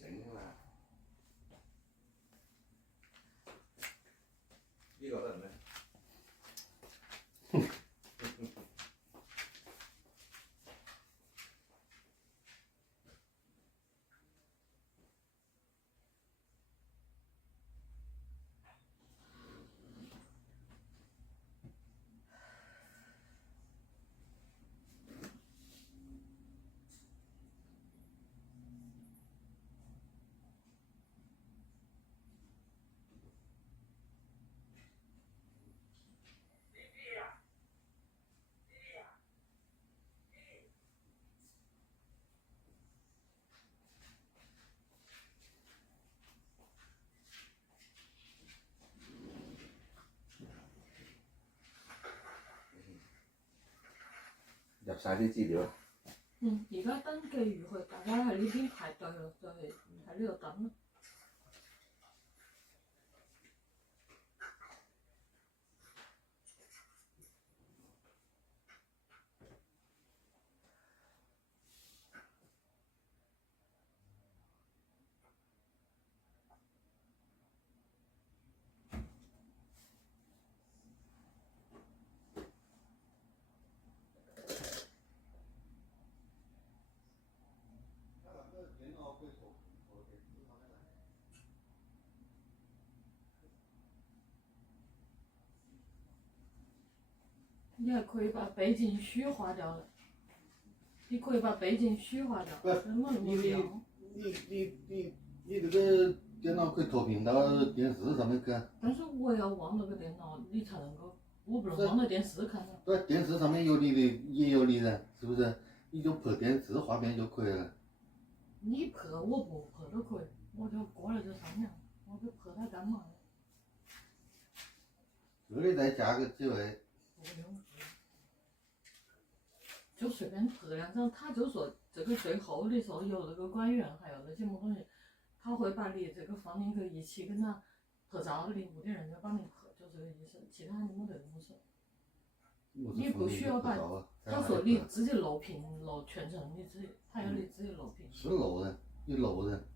成噶嘛？呢個得唔得？入晒啲資料。而家登記完去，大家喺呢邊排隊咯，就係喺呢度等咯。你还可以把背景虚化掉了，你可以把背景虚化掉，怎么那么亮？你这个电脑可以投屏到电视上面去。但是我要望那个电脑，你才能够，我不能望到电视看的。对，电视上面有你的，也有你的，是不是？你就拍电视画面就可以了。你拍我不拍都可以，我就过来就商量，我给拍它干嘛呢？这里再加个几位。不用，就随便拍两张。他就说这个最后的时候有那个管员，还有那些么东西，他会把你这个放进去一起跟他拍照，领舞的人要帮你拍，就这个意思。其他你没得东西。你不需要把，他说你自己录屏录全程，你自己，他要你自己录屏。是录的，你录的。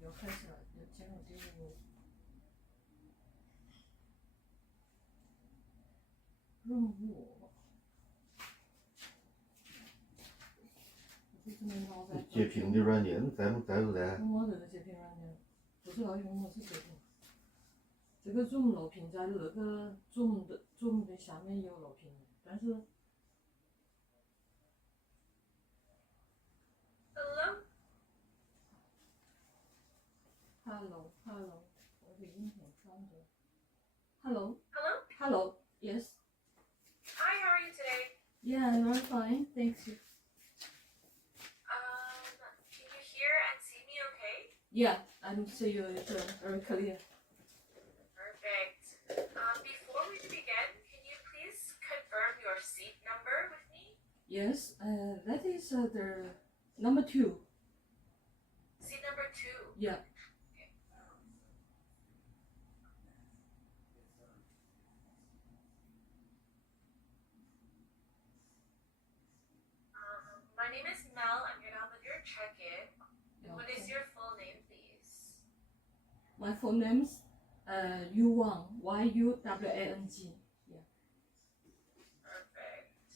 又开始了，又进入第一步。任务。截屏的软件在不在？我这个截屏软件不是要用，我是截屏。这个Zoom录屏在那个Zoom的下面有录屏，但是。Hello， 我的音频关着。Hello， yes. Hi, how are you today? Yeah, I'm fine, thank you. Can you hear and see me okay? Yeah, I see you very clear. Perfect. Before we begin, can you please confirm your seat number with me? Yes, that is the number 2. Seat number 2. Yeah. My name is Mel. I'm here to help with your check-in. Okay. What is your full name, please? My full name's Yuwang, Y-U-W-A-N-G. Yeah. Perfect.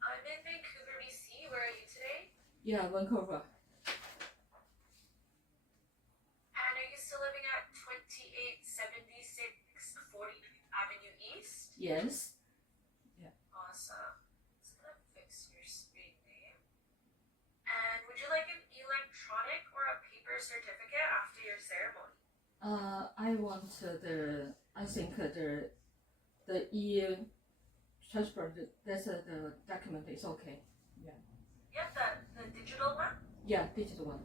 I'm in Vancouver, BC. Where are you today? Yeah, Vancouver. And are you still living at 2876 40th Avenue East? Yes. Awesome. Just gonna fix your street name. And would you like an electronic or a paper certificate after your ceremony? I want I think the e-transport, that's the document is okay. Yeah. Yep, the digital one? Yeah, digital one.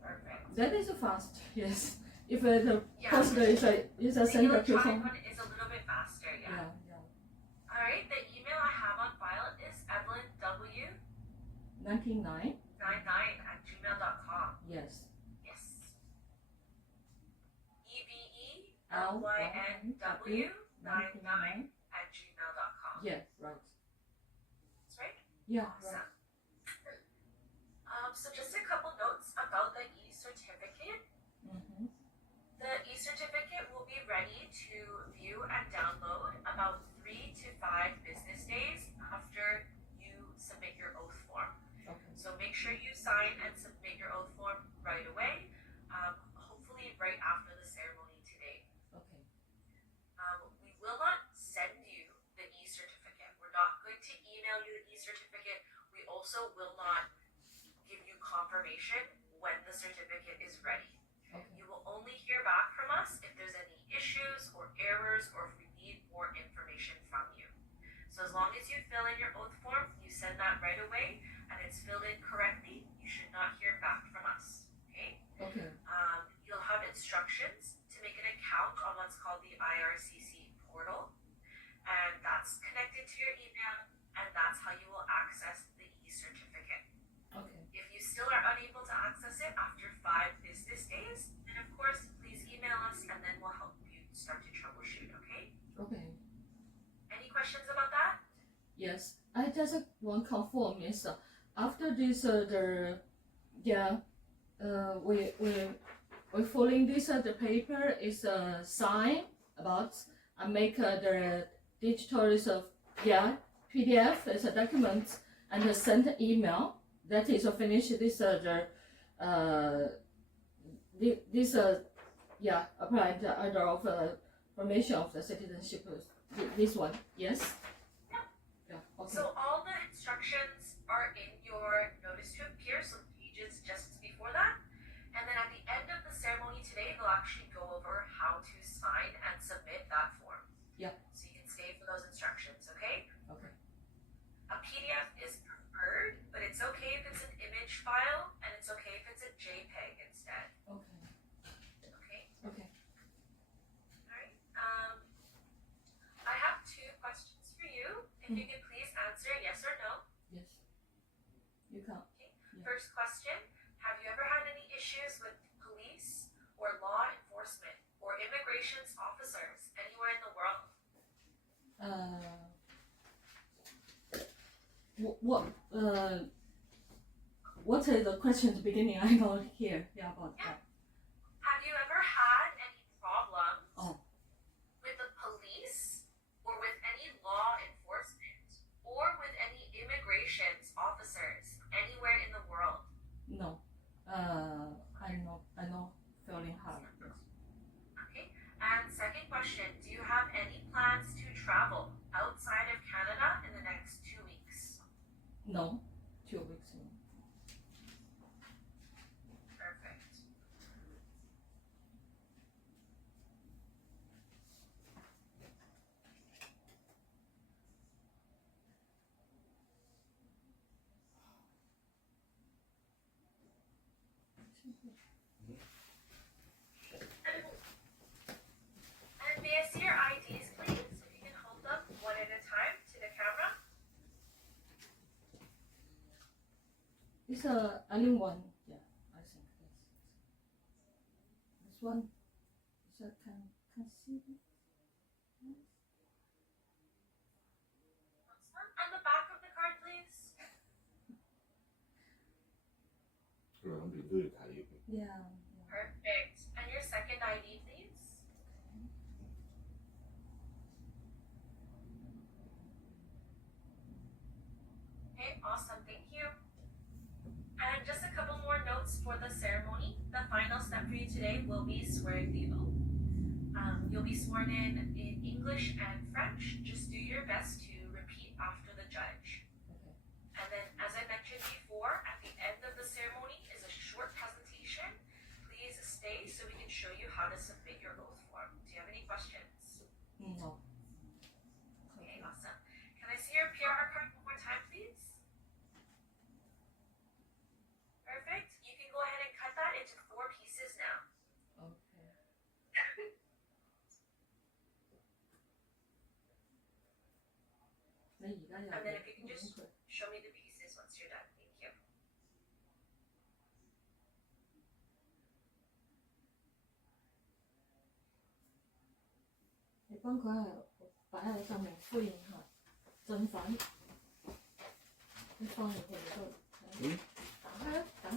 Perfect. That is fast, yes. If the Yeah, poster is a the sender to electronic home. one is a little bit faster, yeah. Yeah. Alright, the email I have on file is evelynw99 99. at gmail.com. Yes. Yes. EVELYNW 199@gmail.com. Yeah, right. That's right? Yeah, Awesome. right. So just a couple notes about the e-certificate. Mm-hmm. The e-certificate will be ready to view and download about 3 to 5 business days after you submit your oath form. Okay. So make sure you sign and submit your oath form right away, hopefully right after the ceremony today. Okay. We will not send you the e-certificate. We're not going to email you the e-certificate. We also will not give you confirmation when the certificate is ready. Okay. You will only hear back from us if there's any issues or errors or if we need more information from you. So as long as you fill in your oath form, you send that right away, and it's filled in correctly, you should not hear back from us. Okay? Okay. You'll have instructions to make an account on what's called the IRCC portal, and that's connected to your email, and that's how you will access the e-certificate. Okay. If you still are unable to access it after 5 business days, then of course, please email us and then we'll help you start to troubleshoot, okay? Okay. Any questions about that? Yes, I just want to confirm. Yes, after this, we filling this. The paper is sign about and make the digital PDF as a document and send email. That is finish this apply the order of formation of the citizenship. This one, yes. Yeah. Okay. So all the instructions are in your notice to appear, so pages just before that. And then at the end of the ceremony today, they'll actually go over how to sign and submit that form. Yeah. So you can stay for those instructions, okay? Okay. A PDF is preferred, but it's okay if it's an image file, and it's okay if it's a JPEG instead, Okay. okay? Okay. Alright, I have 2 questions for you. If you could please answer yes or no. Yes. You can. Okay. Yeah. First question, have you ever had any issues with police or law enforcement or immigrations officers anywhere in the world? What is the question at the beginning? I don't hear about that. Have you ever had any problems Oh. with the police or with any law enforcement or with any immigrations officers anywhere in the world? No. I know feeling hard. Yes. Okay. And second question, do you have any plans to travel outside of Canada in the next 2 weeks? No. 2 weeks. No. Perfect. And may I see your IDs, please? If you can hold them one at a time to the camera. It's only one. Yeah, I think that's this one. Is can see it? And the back of the card, please. 可能比对卡一会。 Yeah. Perfect. And your second ID, please. Okay, awesome. Thank you. And just a couple more notes for the ceremony. The final step for you today will be swearing the oath. You'll be sworn in English and French. Just do your best to repeat after the judge. Okay. And then, as I mentioned before, at the end of the ceremony is a short presentation. Please stay so we can show you how to submit your oath form. Do you have any questions? No. Okay, awesome. Can I see your PR card one more time, please? Perfect. You can go ahead and cut that into 4 pieces now. Okay. And then if you can just show me the pieces once you're done. Thank you. 你幫佢係摆在上面复印哈，蒸饭。你放一会儿就。打开，打开。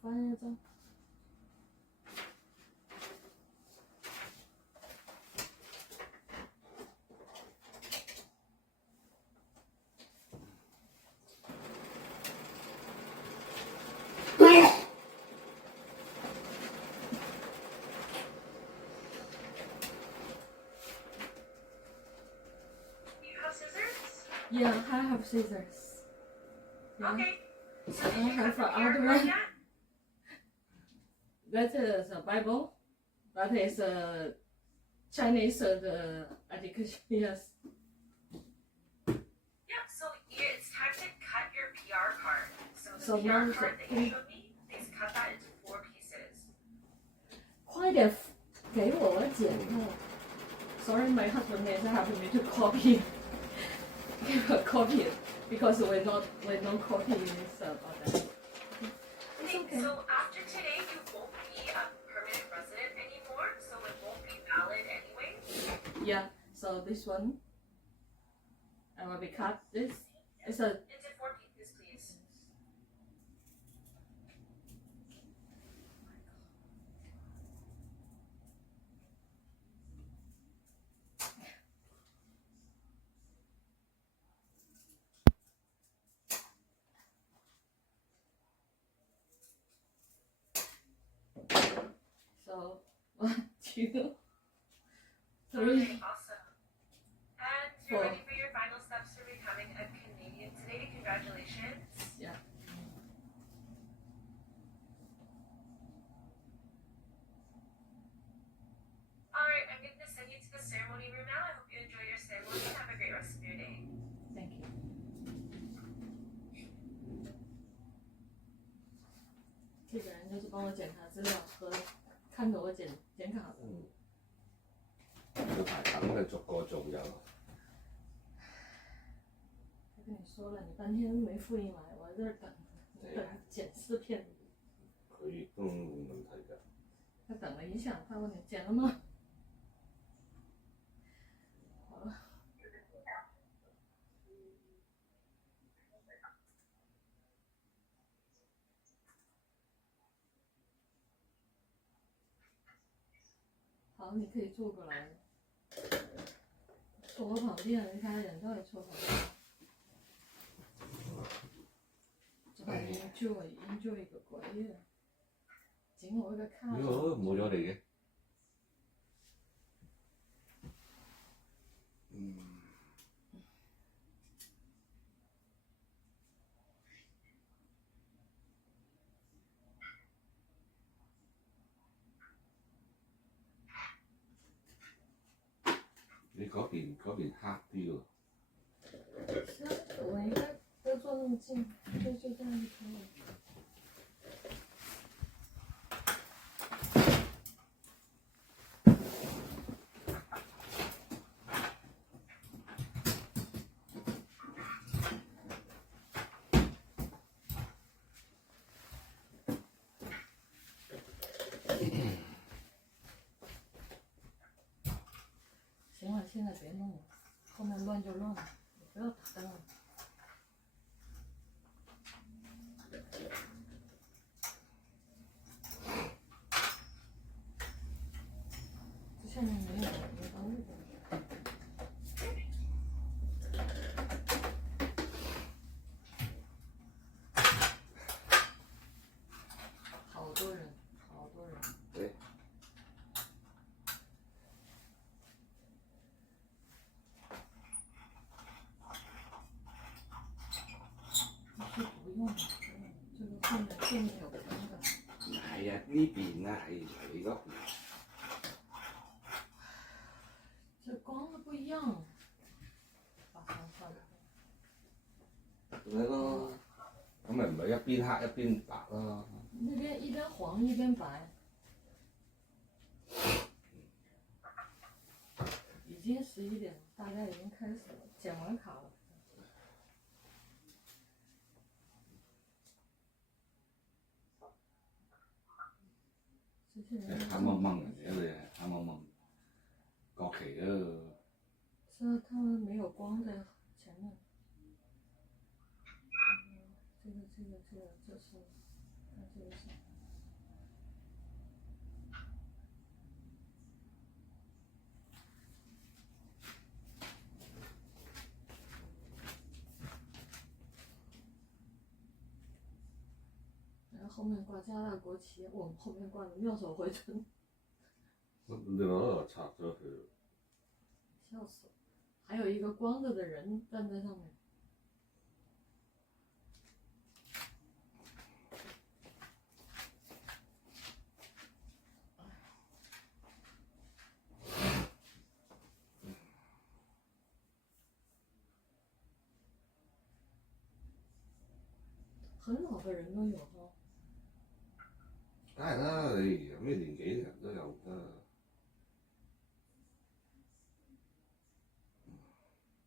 翻一张。Yeah, I have scissors. Yeah. Okay. So I did you have cut the the QR other code one. yet? That is a Bible. That is a Chinese education. Yes. Yeah, so it's time to cut your PR card. So the So PR now card that you showed me, please cut that into 4 pieces. 快点给我剪了。Sorry, my husband is having me to copy. Copy it because we don't copy this about that. It's okay. So after today, you won't be a permanent resident anymore, so it won't be valid anyway. Yeah. So this one, I will be cut this. It's a Into 4 pieces, please. so 1, 2, 3. Okay, awesome. And you're 4. ready for your final steps for becoming a Canadian today. Congratulations. Yeah. Alright, I'm going to send you to the ceremony room now. I hope you enjoy your ceremony and have a great rest of your day. Thank you. 这个人就是帮我检查资料和看着我剪卡的。要排等你逐個做有。他跟你说了，你半天没复印来，我在这儿等剪4片。佢都冇問題㗎。他等了一下，他问你剪了吗？好了。好，你可以坐过来，坐我旁边，你睇人都係坐旁邊。就係 enjoy 個鬼啊！整我嘅卡。呢個冇咗你嘅。你嗰邊黑啲喎。是啊，我应该不要坐那么近，就这样就可以了。行了，现在别弄了，后面乱就乱了，你不要打灯了。这下面没有当日本。好多人，好多人。对。是不用的，这个后面有灯的。係啊，呢邊啊係你嗰邊。这光的不一样。把它放。咪咯，一邊黑一邊白咯。那边一边黄一边白。已经11点了，大家已经开始了，剪完卡了。这些人黑蒙蒙嘅嘢嚟，黑蒙蒙，國旗嗰度。是啊，他们没有光在前面。这是，看这个是。然后后面挂加拿大国旗，我们后面挂的妙手回春。你話嗰度拆咗佢？笑死了！还有一个光着的人站在上面。很老的人都有哈。梗係啦，你有咩年紀嘅人都有㗎。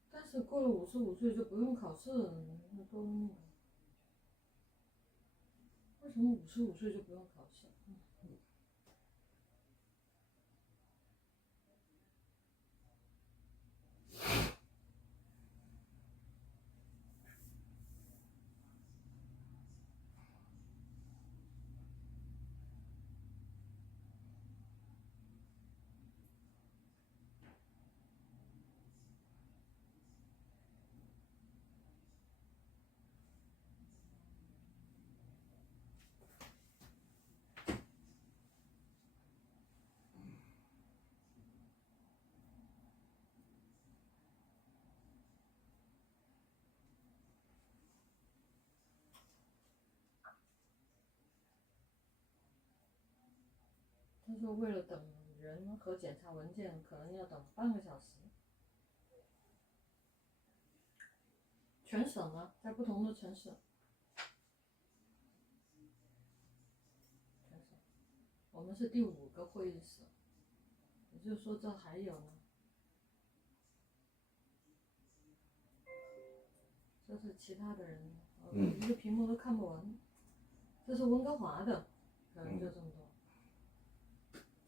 但是过了55岁就不用考试了，那多那个。为什么55岁就不用考试？他说为了等人和检查文件，可能要等半个小时。全省啊，在不同的城市。全省，我们是第5个会议室，也就是说这还有呢。这是其他的人，一个屏幕都看不完。这是温哥华的，可能就这么多。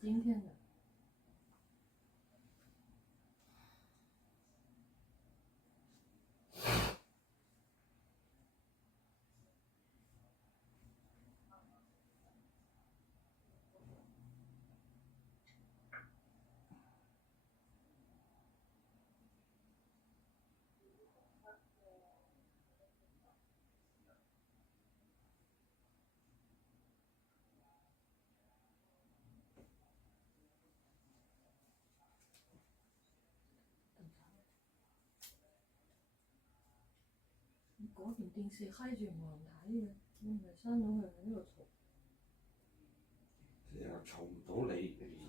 今天的。嗰邊電視閪住冇人睇嘅，你唔係閂到佢喺呢度嘈。又嘈唔到你。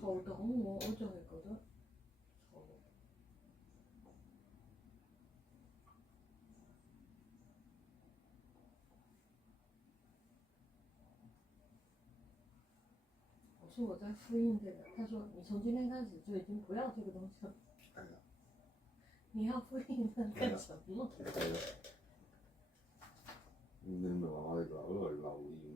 嘈到我就係覺得嘈。我說我在复印這個，他說你從今天開始就已經不要這個東西了。係啊。你要复印它幹什麼？係啊。你咪話我哋留言。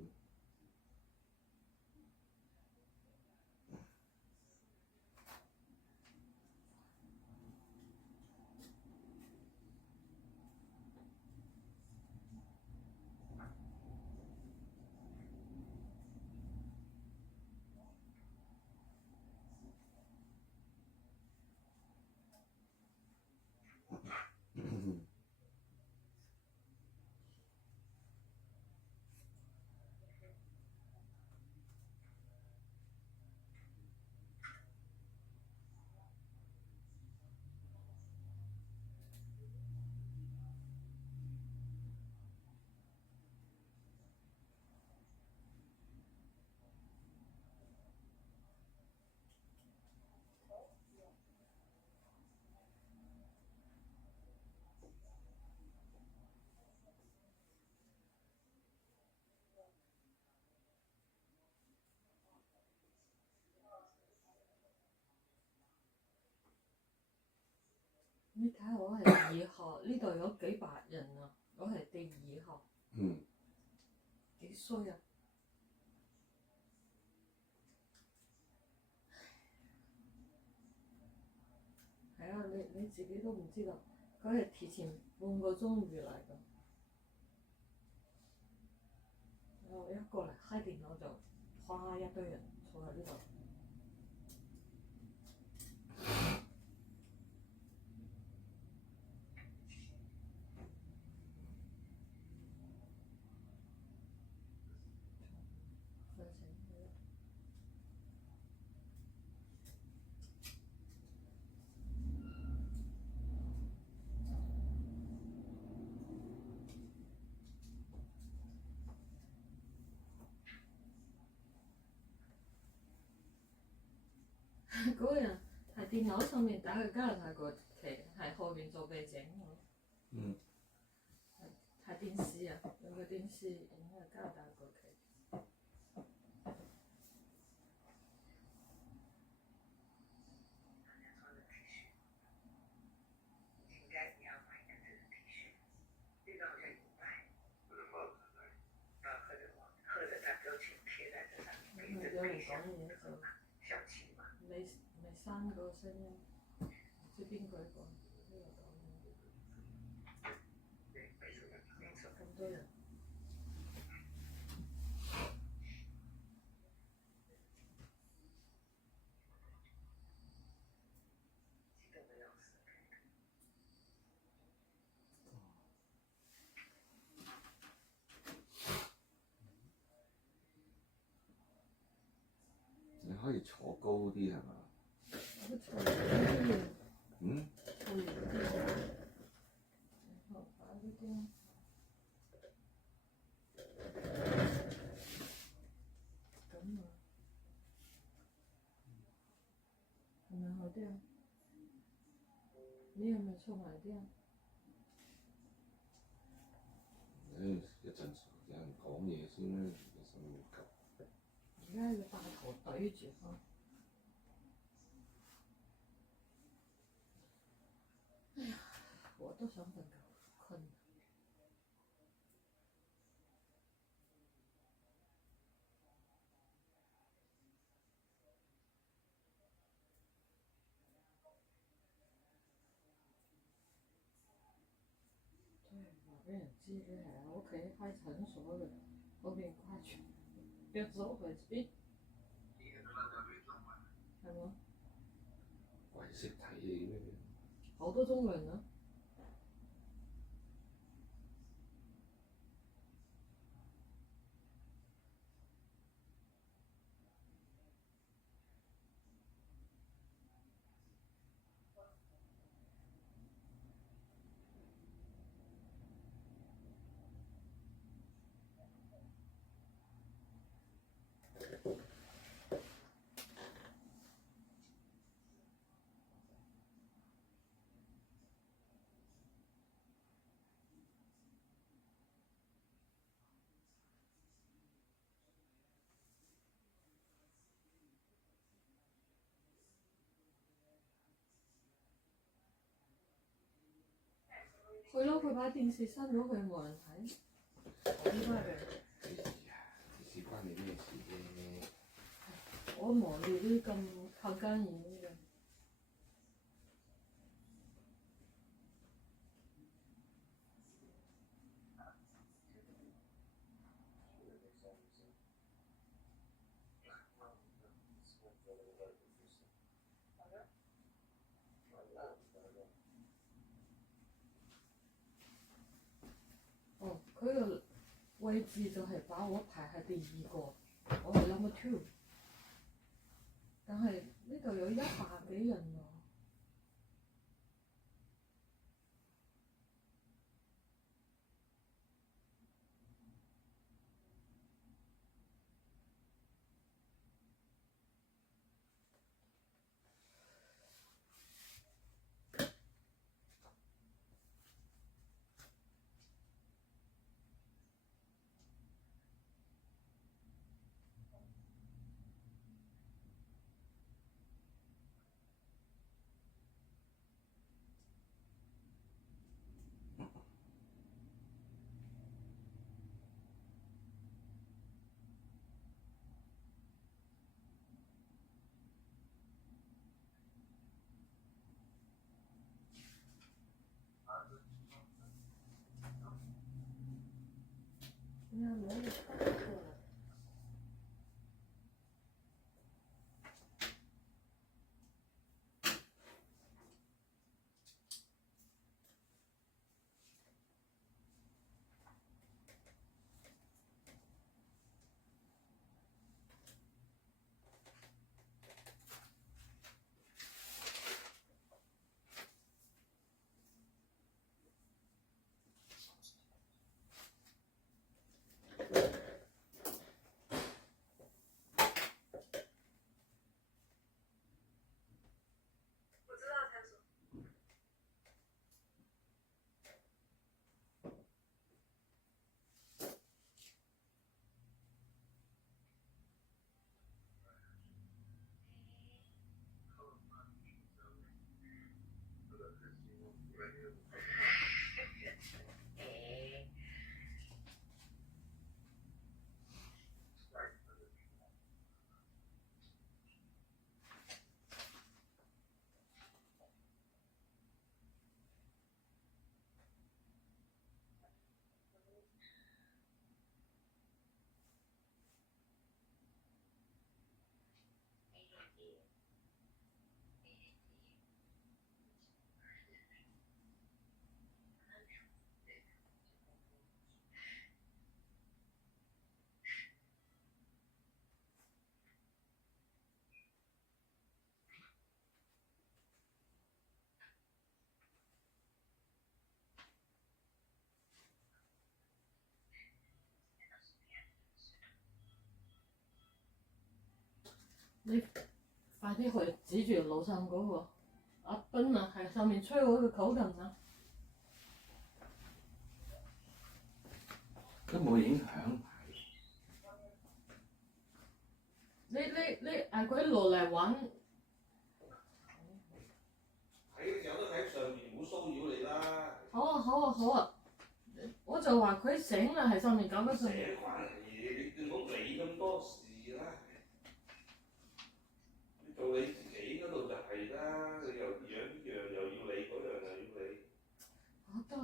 你睇我係2號，呢度有幾百人啊，我係第2號。嗯。幾衰啊！係啊，你自己都唔知道，佢係提前半個鐘預嚟㗎。我一過嚟開電腦就哗一堆人坐喺呢度。嗰個人喺電腦上面打個加拿大國旗，喺後面做背景咯。嗯。睇電視啊，用個電視影個加拿大國旗。有人講嘢就未刪個聲音，唔知邊個講呢個講嘢。咁多人。你可以坐高啲係嘛？我坐遠啲。嗯？坐遠啲。然後把嗰啲。咁啊。係咪好啲啊？你係咪坐埋啲啊？一陣有人講嘢先啦，個心要急。而家要把頭對住佢。哎呀，我都想瞓覺，困。話俾人知你係喺屋企開診所嘅，嗰邊掛住約咗佢先，係嘛？鬼識睇你咩？好多中國人啊！去咯，佢把電視閂咗佢冇人睇，應該係。哎呀，電視關你咩事啫？我忙住啲咁靠間嘢嘅。哦，佢個位置就係把我排喺第2個，我係 number 2。但係呢度有100幾人喎。你看没有看过了。你快啲去指住樓上嗰個阿斌啊，喺上面吹我個口琴啊！都冇影響。你嗌佢落嚟玩。睇嘅時候都喺上面，唔好騷擾你啦。好啊好啊好啊！我就話佢醒啦，喺上面搞乜醒嘢？關係，你唔好理咁多事啦。你做你自己嗰度就係啦，你又養呢樣又要理，嗰樣又要理。得。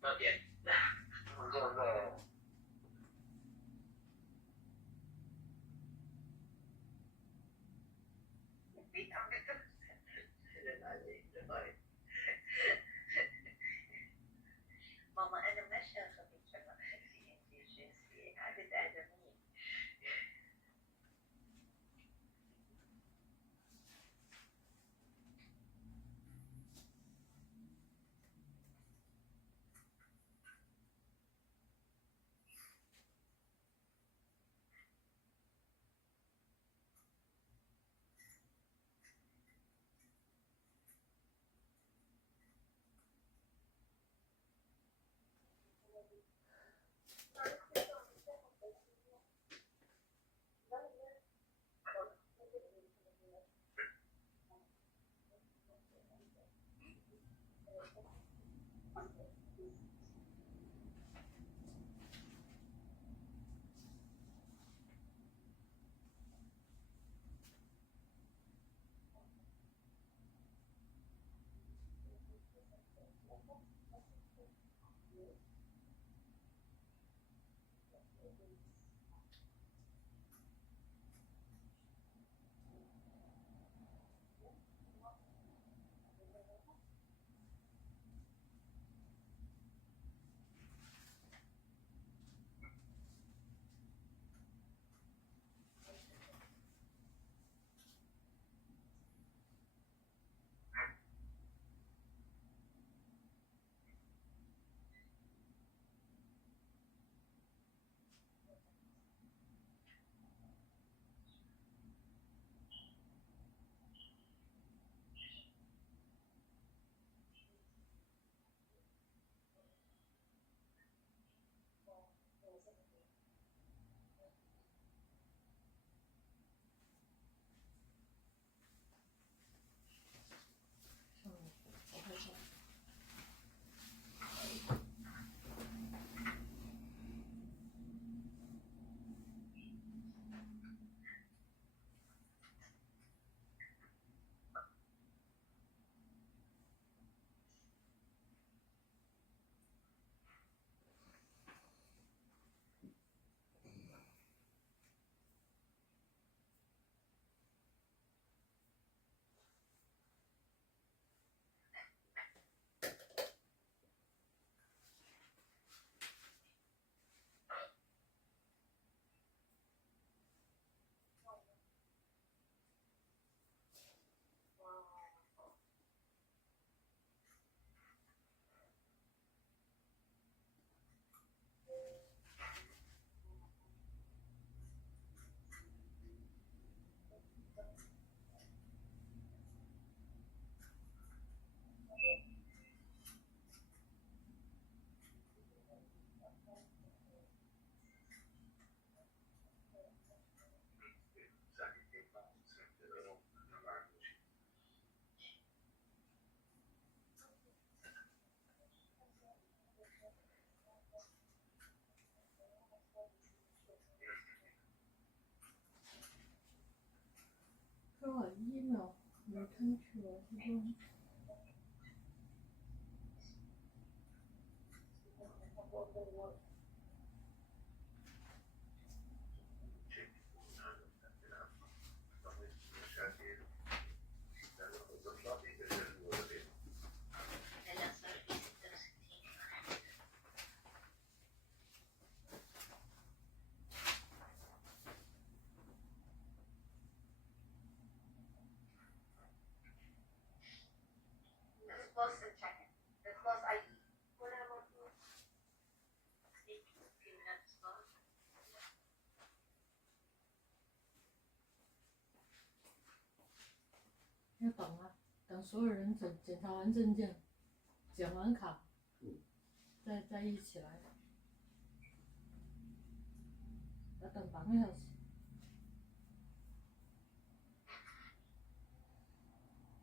那边，现在。Mama أنا ما شايفة بكرة في جنسي عدد آدمي. 个email return to 这种。Close and check it. The close ID. Whatever. Close. 要等啊，等所有人检查完证件，剪完卡，再一起来，要等半个小时。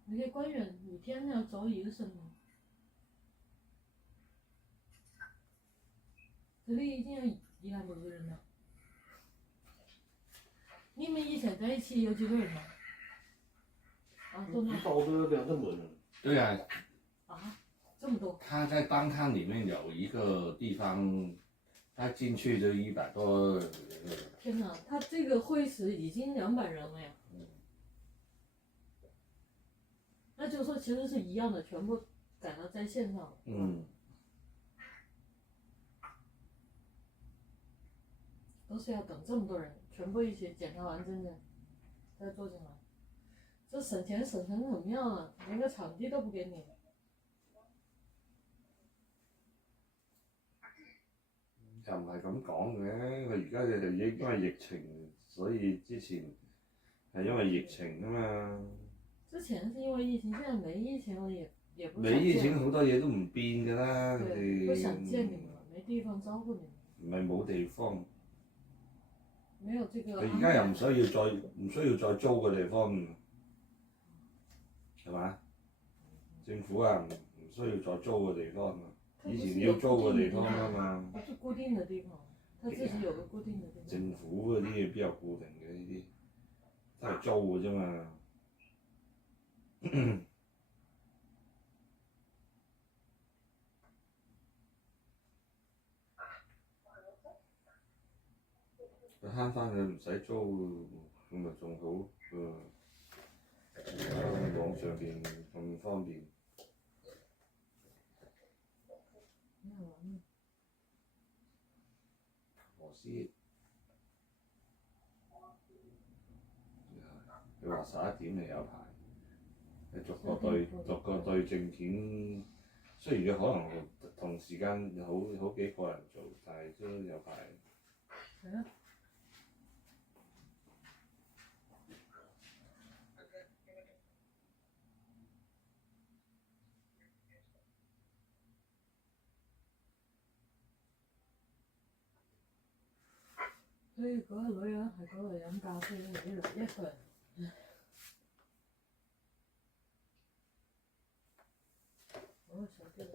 那些官员一天要走一个省吗？这里已经有100多个人了。你们以前在一起有几个人呢？啊，多至少都有200多人。对啊，啊，这么多。他在单趟里面有一个地方，他进去就100多。天哪，他这个会时已经200人了呀。那就是说，其实是一样的，全部改到在线上了。都是要等这么多人，全部一起检查完证件，再坐进来。这省钱省成什么样啊？连个场地都不给你。又唔係咁講嘅，佢而家就因為疫情，所以之前係因為疫情啊嘛。之前是因為疫情，現在沒疫情了也不。沒疫情好多嘢都唔變㗎啦，對，不想見你們了，沒地方招呼你們。唔係冇地方。沒有這個。佢而家又唔需要再租個地方，係嘛？政府啊唔需要再租個地方啊，以前要租個地方啊嘛。不是固定的地方，他自己有個固定的地方。政府嗰啲嘢邊有固定嘅呢啲，都係租嘅啫嘛。佢慳翻佢唔使租，咁咪仲好。網上邊咁方便。螺絲，佢話11點你有排，你逐個對證件，雖然佢可能同時間有好幾個人做，但係都有排。係啊。所以嗰個女人係嗰度飲咖啡，一個人。我手機我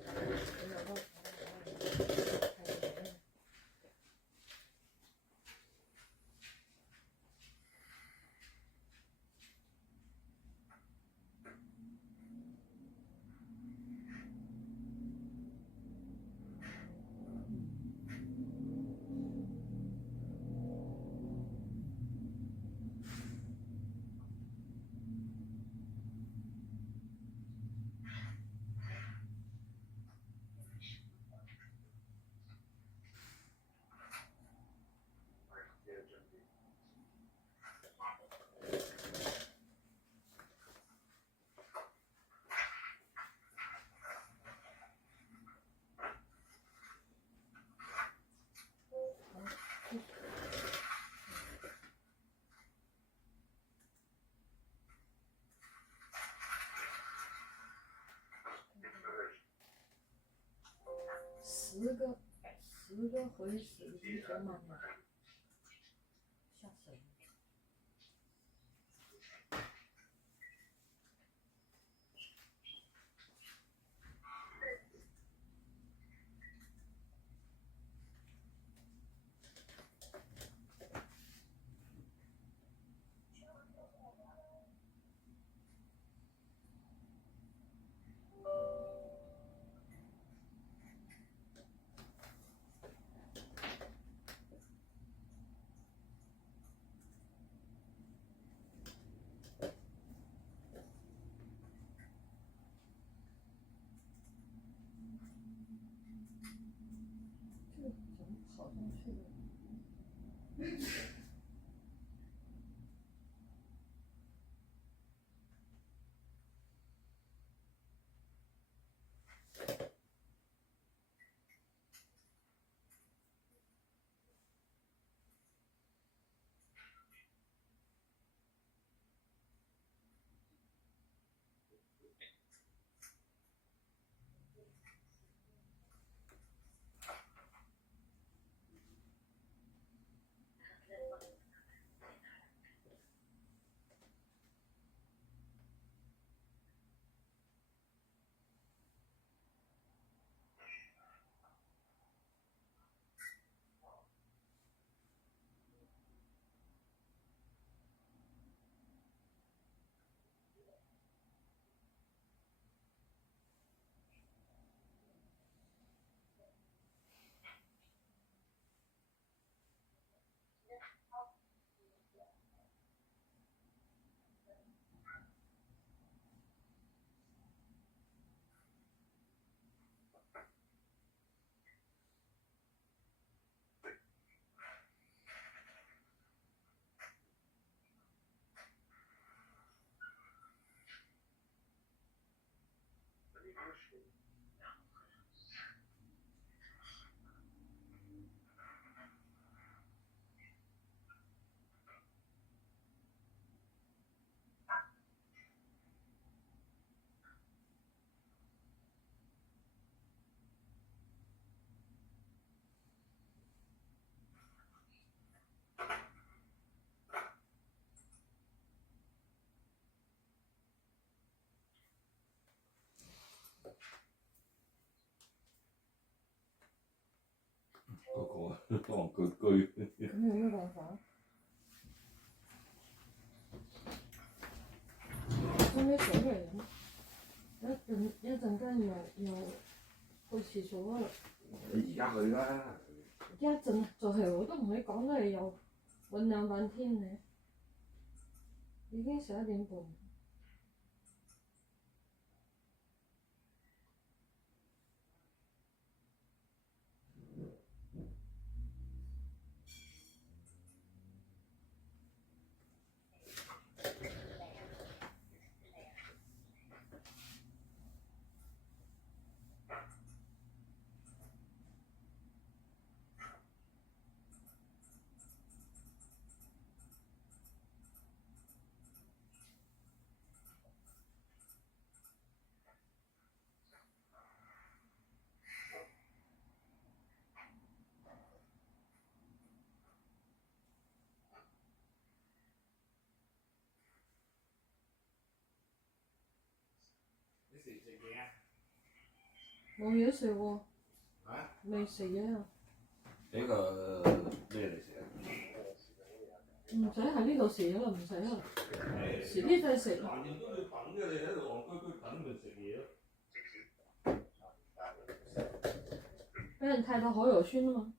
有個10个回时已经填满了，吓死人！嗰個戇居居。咁有咩辦法？將啲水嚟飲，一陣間又去廁所啦。你而家去啦。一陣就係我都同你講啦，又醞釀半天嘅，已經11點半。你食唔食嘢啊？冇嘢食喎。啊？未食嘢啊？呢個咩嚟食啊？唔使喺呢度食啦，唔使啦，遲啲再食。橫掂都要等嘅，你喺度戇居居等咪食嘢咯。俾人睇到好肉酸啊嘛。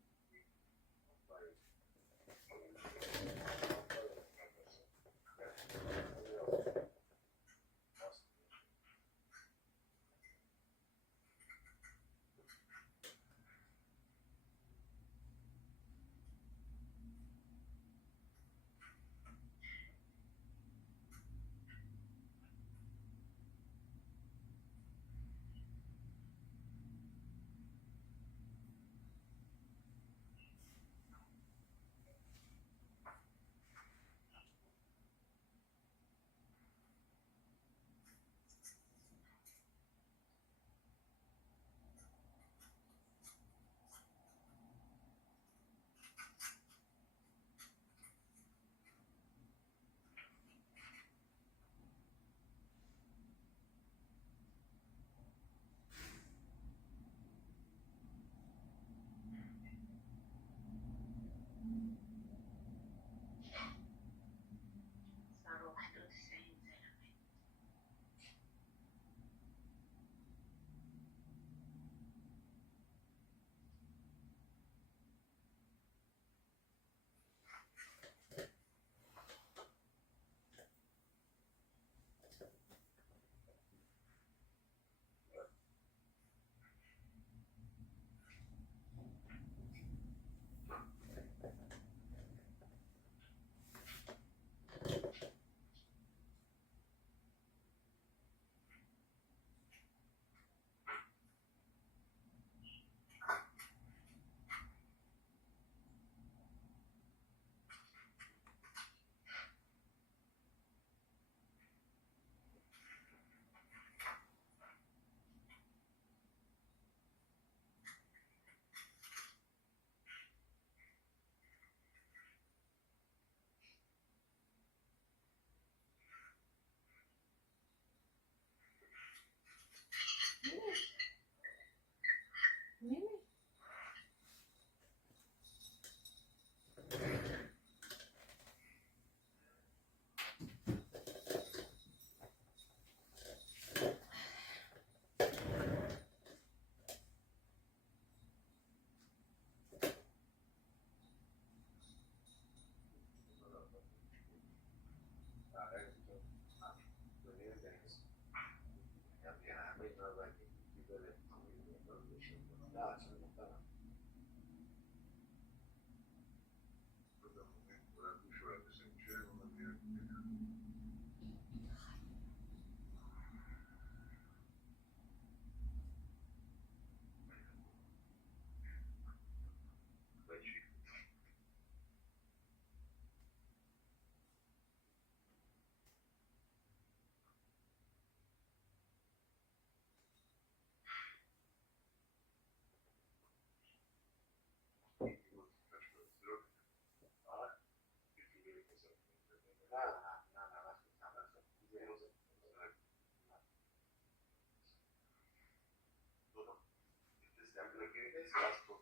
Sempre che questo la sto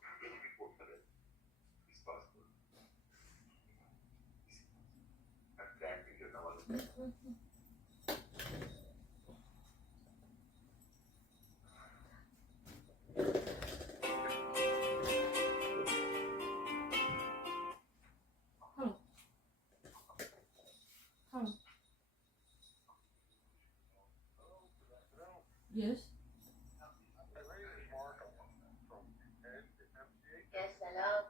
Hello. Yes. Yes, hello.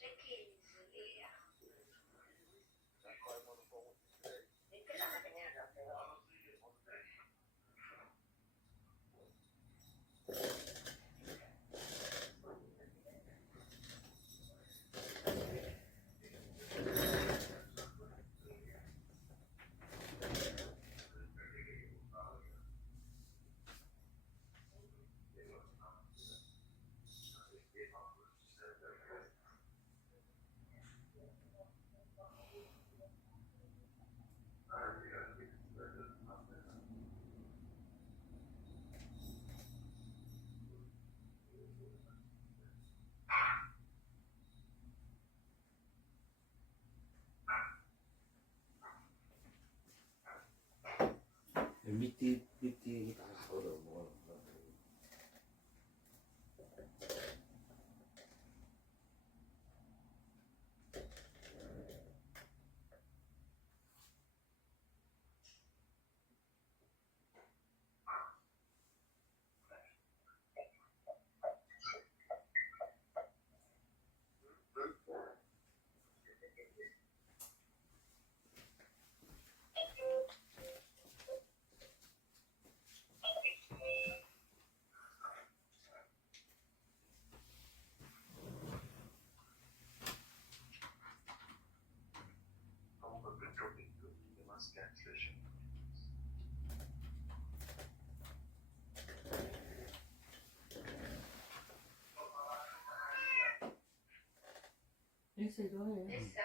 Tricky, yeah. Cái đó là nghe rồi.你搣啲大口度冇啊！你食咗未？ Yes, sir.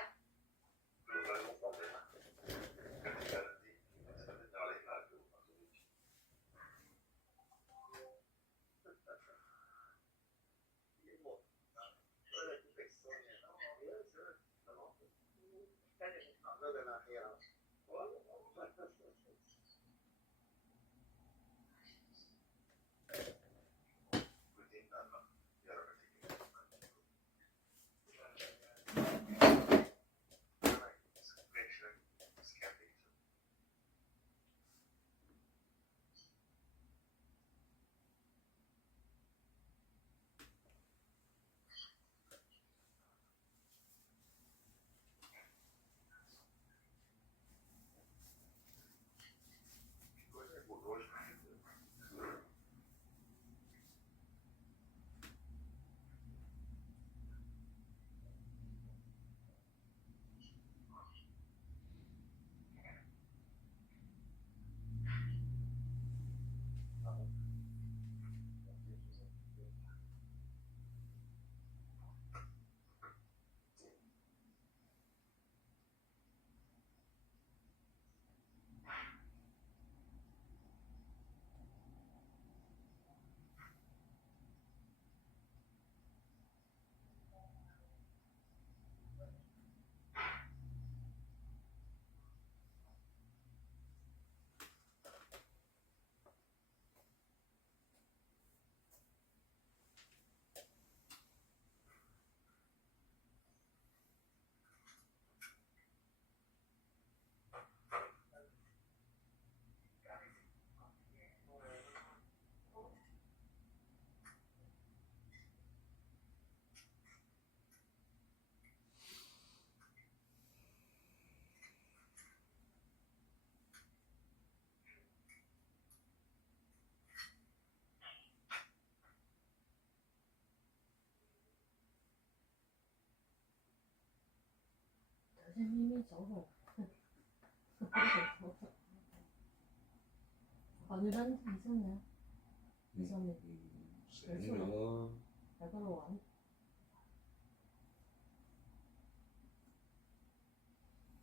这咪咪走了。好，你等你上嚟，你上嚟醒咗咯。喺嗰度玩。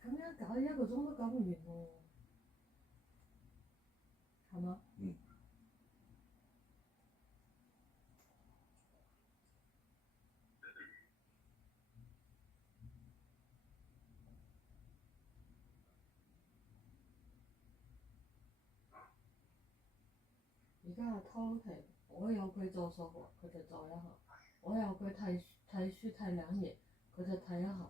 咁樣搞1個鐘都搞唔完喎，係嘛？嗯。而家偷係我有佢做數學，佢就做一下；我有佢睇書睇2頁，佢就睇一下。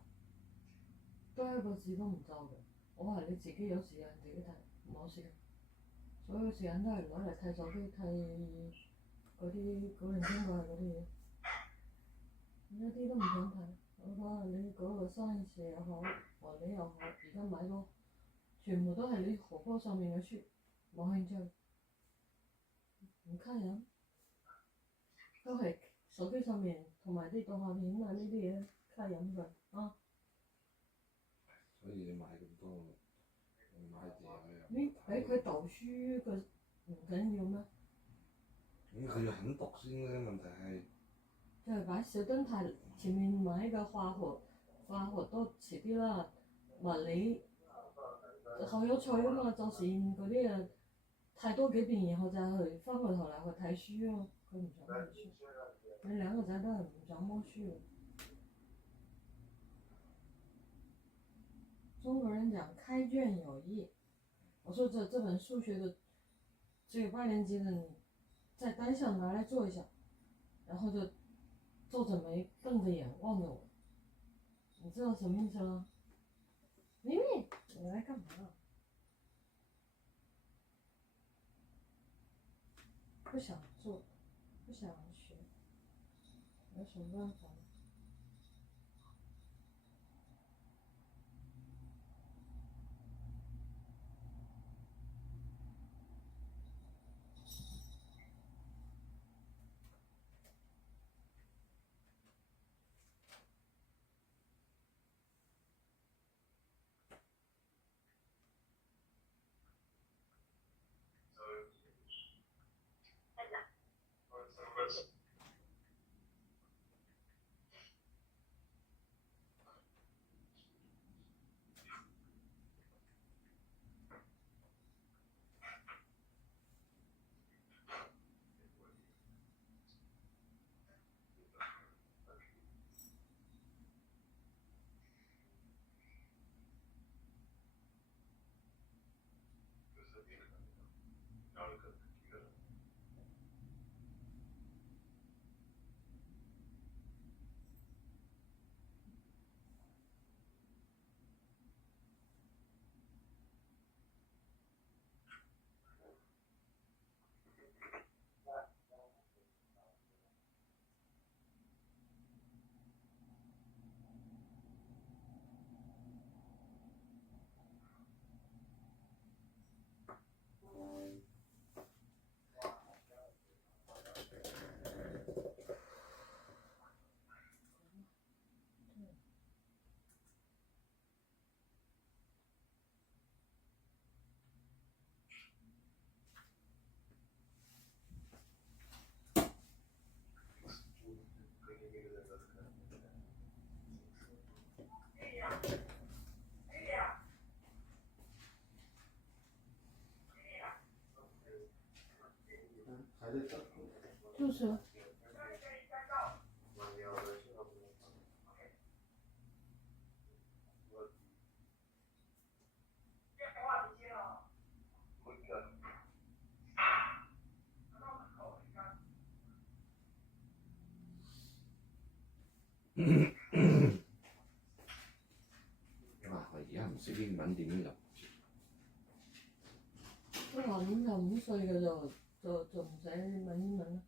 多一個字都唔做嘅。我話你自己有時間自己睇，冇時間。所有時間都係攞嚟睇手機睇嗰啲古靈精怪嗰啲嘢，一啲都唔想睇。我話你嗰個生意又好，和你又好，而家買咗全部都係你荷包上面嘅書，冇興趣，唔吸引，都係手機上面同埋啲動畫片啊呢啲嘢吸引佢啊。所以你買咁多，你買嘢又你俾佢讀書佢唔緊要咩？咁佢要肯讀先咧，問題係就係擺小燈塔前面買嘅化學都遲啲啦，物理好有趣啊嘛，做實驗嗰啲啊睇多幾遍，然後就去翻過頭嚟去睇書咯。佢唔想睇書，你兩個仔都係唔想摸書。中國人講開卷有益，我說這本數學的只有8年級的你，在單項拿來做一下，然後就皺着眉瞪着眼望着我，你知道什麼意思嗎？咪咪，你來幹嘛？不想做，不想學，有什麼辦法？就是。哇！我而家唔識英文點樣入？都話5歲嘅就唔使問英文啦。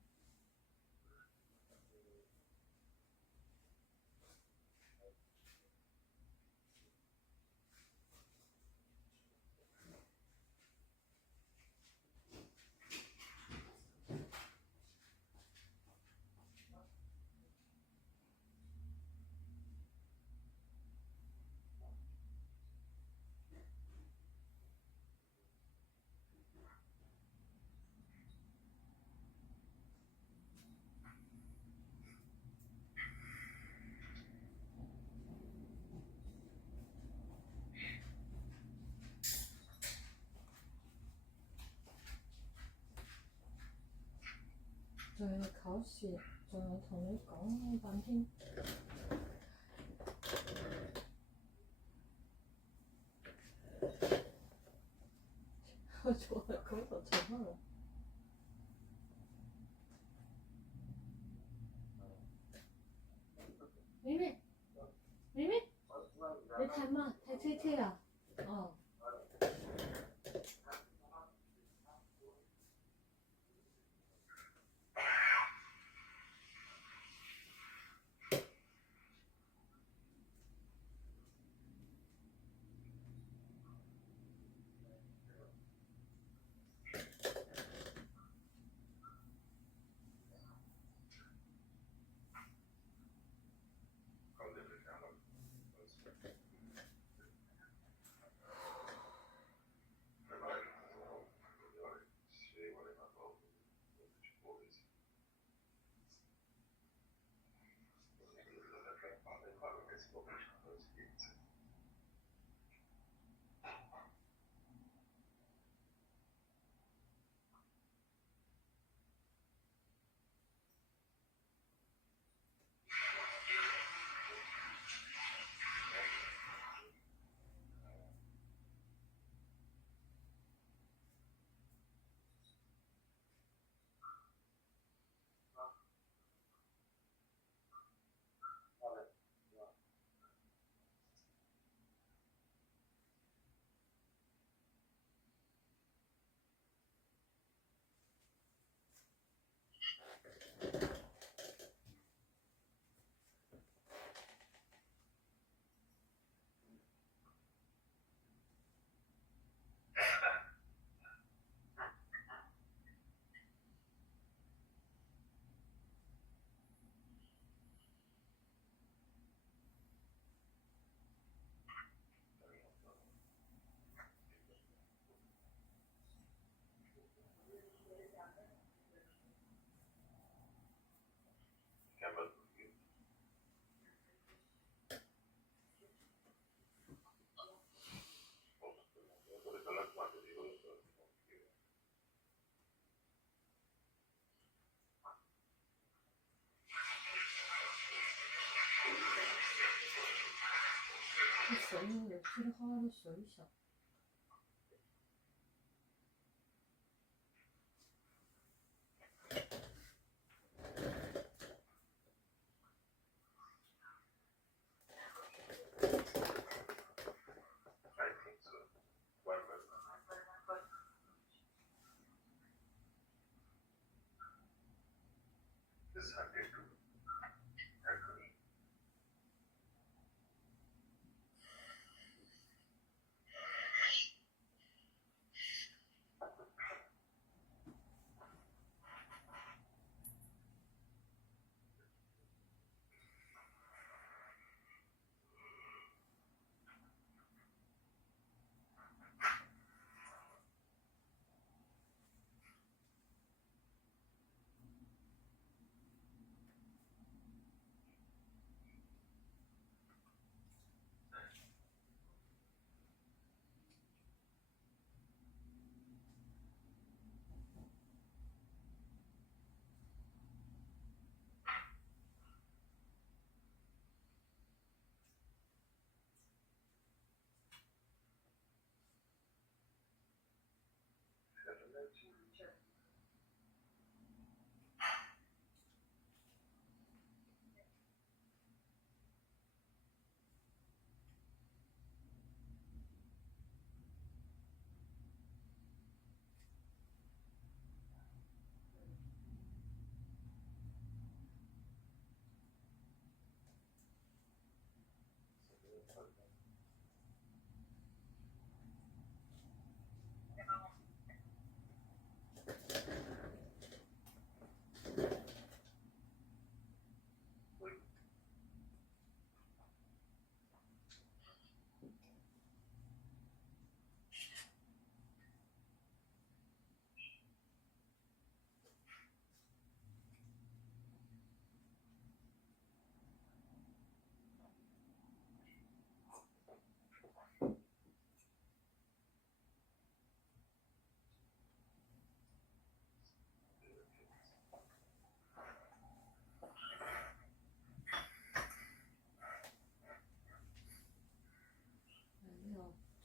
仲有考試，仲有同你講半天。我坐喺嗰度做乜啊？妹妹，妹妹，你太慢，太脆脆啊！哦。这水有噼里哗啦的水响。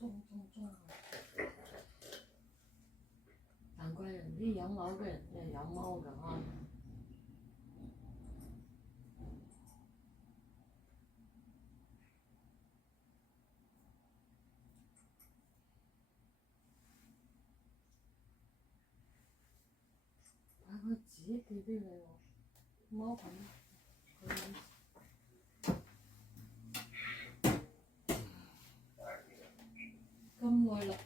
重啊！难怪人哋養老嘅人係養貓㗎嚇。啲啲嚟喎，貓粉可以。咁耐啦。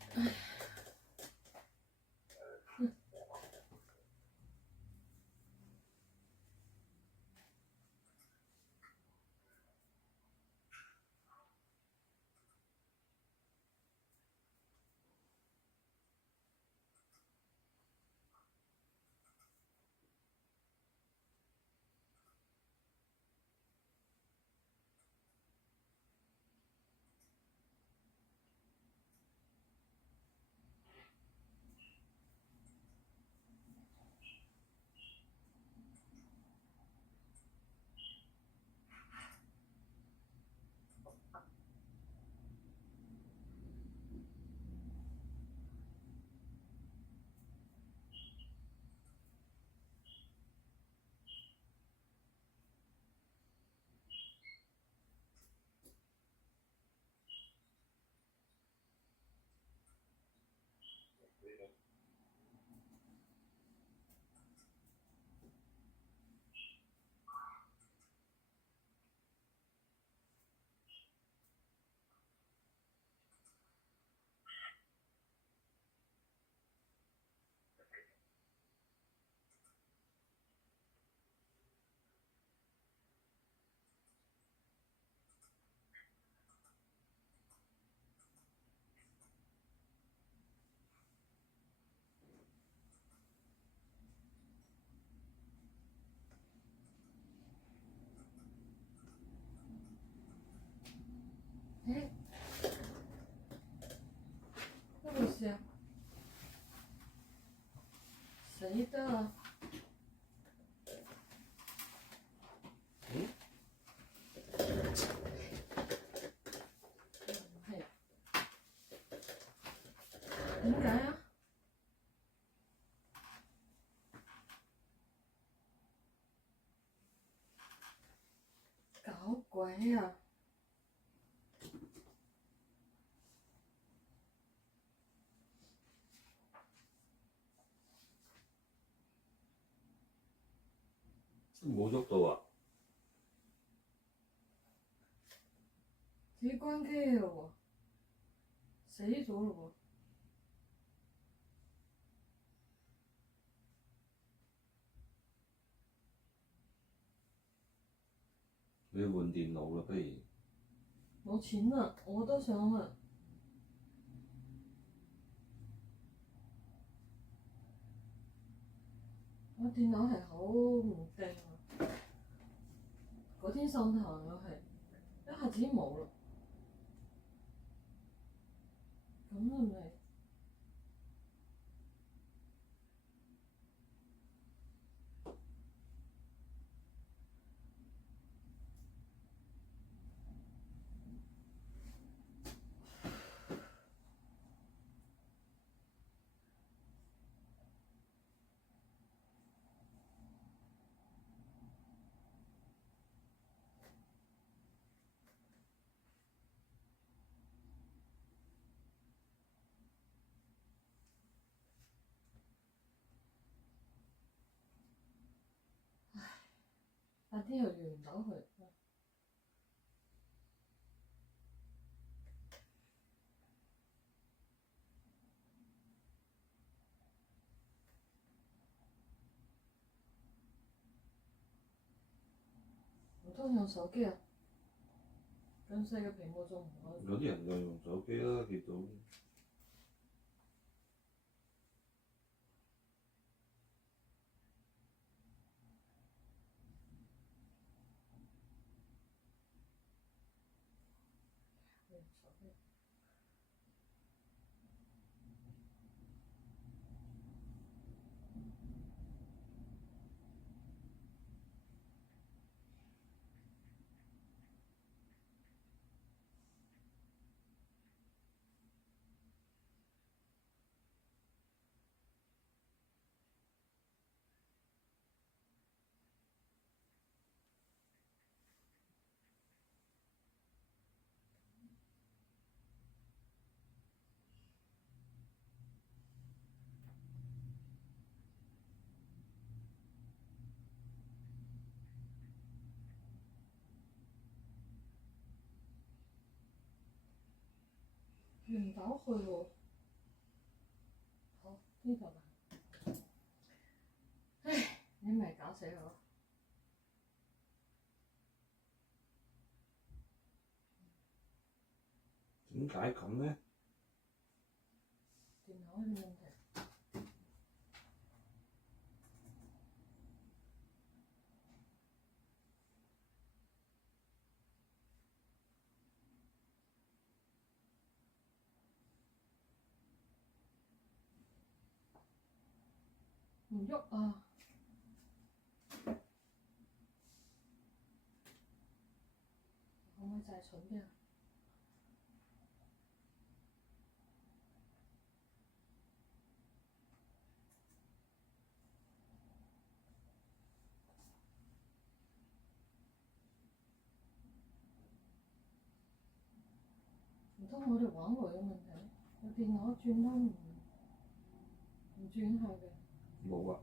哎，那不是谁的？嘿，點解啊？搞鬼啊！冇喐到啊！自己關機咯喎，死咗咯你要換電腦啦，不如。冇錢啦，我都想啊。我電腦係好唔定啊！嗰天上堂又係一下子冇啦，咁係咪？白天又用唔到佢。唔通用手機啊？咁細嘅屏幕仲唔可以？有啲人就用手機啦，見到。运到回路。好，你干嘛？唉，你咪搞死我。點解咁咧？電腦有啲問題。唔喐啊！可唔可以再蠢啲啊？唔通我哋網絡有問題？個電腦轉都唔轉下嘅。冇啊。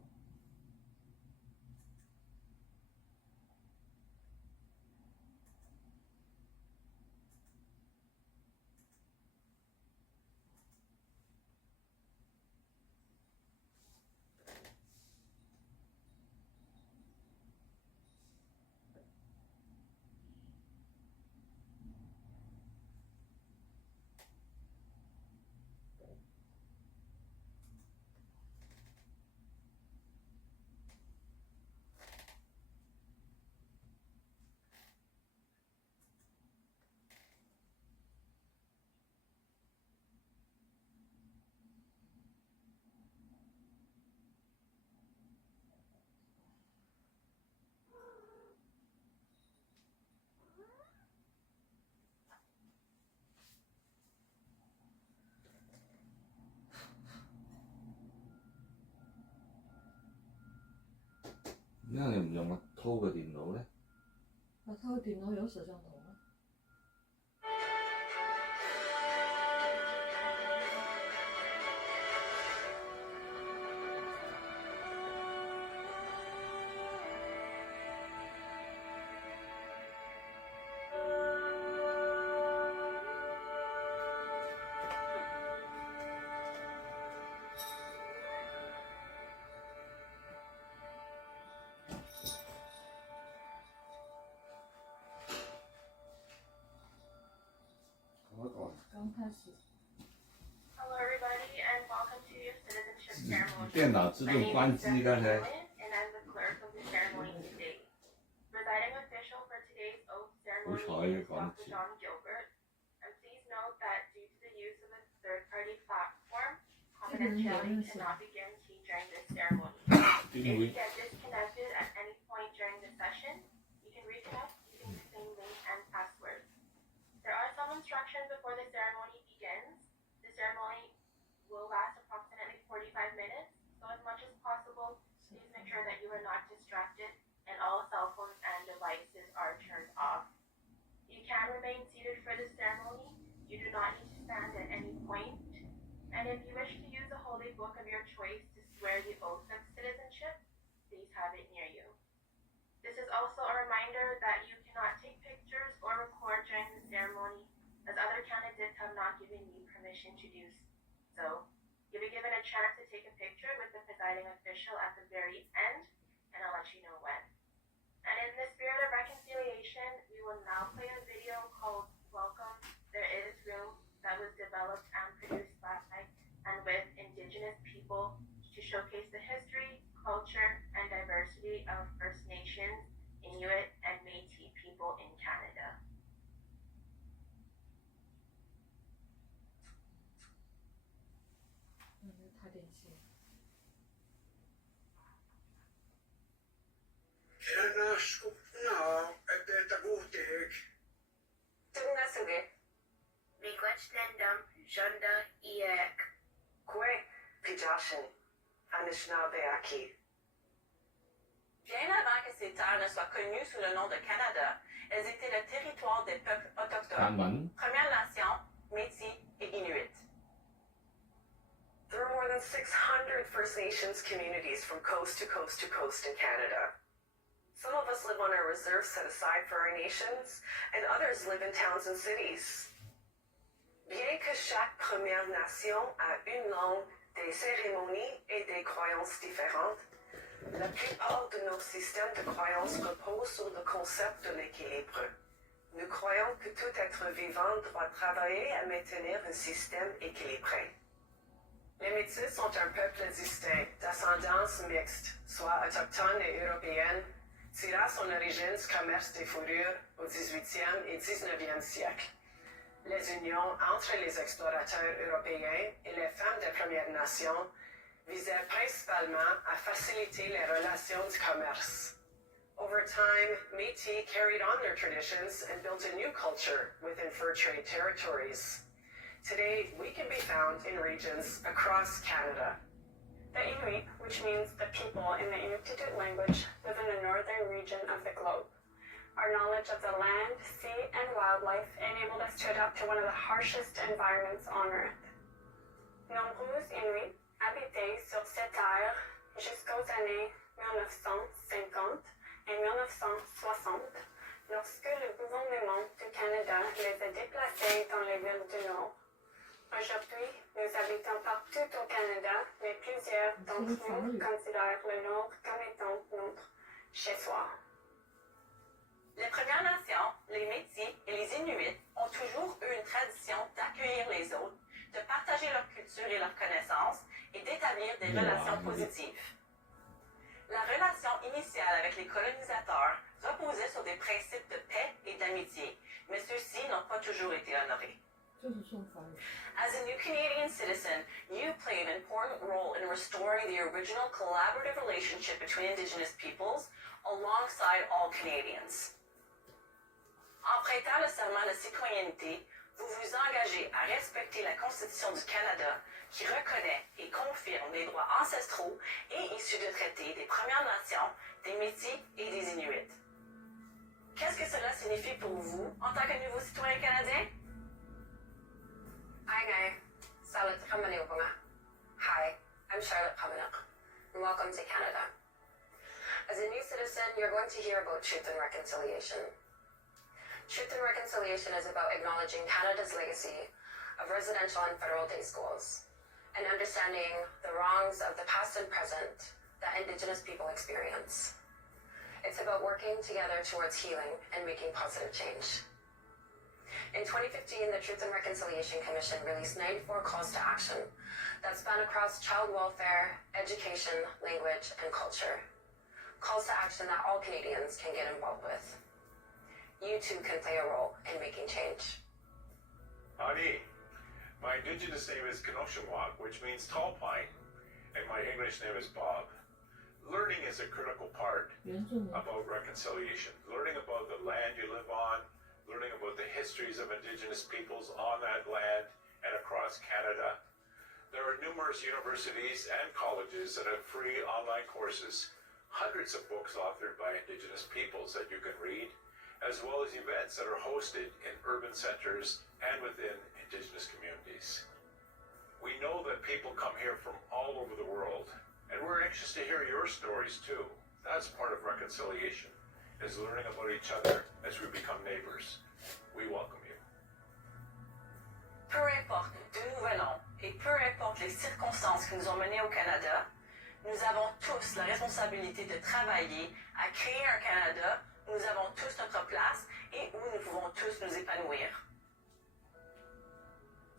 點解你唔用阿滔嘅電腦咧？阿滔嘅電腦有攝像頭嗎？刚开始。 Hello, everybody, and welcome to your citizenship ceremony. 電腦自動關機剛才。 And I'm the clerk of the ceremony today. Presiding official for today's oath ceremony is Dr. John Gilbert. And please note that due to the use of a third-party platform, confidentiality cannot be guaranteed during this ceremony. If you get disconnected at any point during the session, you can reconnect using the same link and password. There are some instructions before the ceremony begins. The ceremony will last approximately 45 minutes, so as much as possible, please make sure that you are not distracted and all cell phones and devices are turned off. You can remain seated for the ceremony. You do not need to stand at any point. And if you wish to use a holy book of your choice to swear the oath of citizenship, please have it near you. This is also a reminder that you cannot take pictures or record during the ceremony, as other candidates have not given you permission to do so. You'll be given a chance to take a picture with the presiding official at the very end, and I'll let you know when. And in the spirit of reconciliation, we will now play a video called Welcome, There Is Room, that was developed and produced by and with Indigenous people to showcase the history, culture, and diversity of First Nations, Inuit, and Métis people in Canada. Miigwetslendam Shonda Iek. Kwe Pijashin Anishinaabe. Bien avant que ces terres ne soient connues sous le nom de Canada, elles étaient le territoire des peuples autochtones, Premières Nations, Métis et Inuits. There are more than 600 First Nations communities from coast to coast to coast in Canada. Some of us live on our reserves set aside for our nations, and others live in towns and cities. Bien que chaque Première Nation a une langue, des cérémonies et des croyances différentes, la plupart de nos systèmes de croyances reposent sur le concept de l'équilibre. Nous croyons que tout être vivant doit travailler à maintenir un système équilibré. Les Métis sont un peuple distinct, d'ascendance mixte, soit autochtone et européenne, tirant son origine du commerce des fourrures au XVIIIe et XIXe siècle. Les unions entre les explorateurs européens et les femmes des Premières Nations visaient principalement à faciliter les relations du commerce. Over time, Métis carried on their traditions and built a new culture within fur trade territories. Today, we can be found in regions across Canada. The Inuit, which means the people in the Inuktitut language, live in the northern region of the globe. Our knowledge of the land, sea, and wildlife enabled us to adapt to one of the harshest environments on Earth. Nombreux Inuits habitaient sur cette terre jusqu'aux années 1950 et 1960, lorsque le gouvernement du Canada les a déplacés dans les villes du Nord. Aujourd'hui, nous habitons partout au Canada, mais plusieurs d'entre nous considèrent le Nord comme étant notre chez-soi. Les Premières Nations, les Métis et les Inuits ont toujours eu une tradition d'accueillir les autres, de partager leur culture et leurs connaissances et d'établir des relations positives. La relation initiale avec les colonisateurs reposait sur des principes de paix et d'amitié, mais ceux-ci n'ont pas toujours été honorés. As a new Canadian citizen, you play an important role in restoring the original collaborative relationship between Indigenous peoples alongside all Canadians. En prêtant le serment de citoyenneté, vous vous engagez à respecter la Constitution du Canada qui reconnaît et confirme les droits ancestraux et issus de traités des Premières Nations, des Métis et des Inuits. Qu'est-ce que cela signifie pour vous en tant que nouveau citoyen canadien? Hi, I'm Charlotte Kamanuk, and welcome to Canada. As a new citizen, you're going to hear about Truth and Reconciliation. Truth and Reconciliation is about acknowledging Canada's legacy of residential and federal day schools, and understanding the wrongs of the past and present that Indigenous people experience. It's about working together towards healing and making positive change. In 2015, the Truth and Reconciliation Commission released 94 calls to action that span across child welfare, education, language, and culture. Calls to action that all Canadians can get involved with. You too can play a role in making change. Ani, my Indigenous name is Kenoshawa, which means tall pine, and my English name is Bob. Learning is a critical part about reconciliation. Learning about the land you live on, learning about the histories of Indigenous peoples on that land and across Canada. There are numerous universities and colleges that have free online courses, hundreds of books authored by Indigenous peoples that you can read, as well as events that are hosted in urban centers and within Indigenous communities. We know that people come here from all over the world, and we're anxious to hear your stories too. That's part of reconciliation, is learning about each other as we become neighbors. We welcome you. Peu importe d'où nous venons et peu importe les circonstances qui nous ont menés au Canada, nous avons tous la responsabilité de travailler à créer un Canada où nous avons tous notre place et où nous pouvons tous nous épanouir.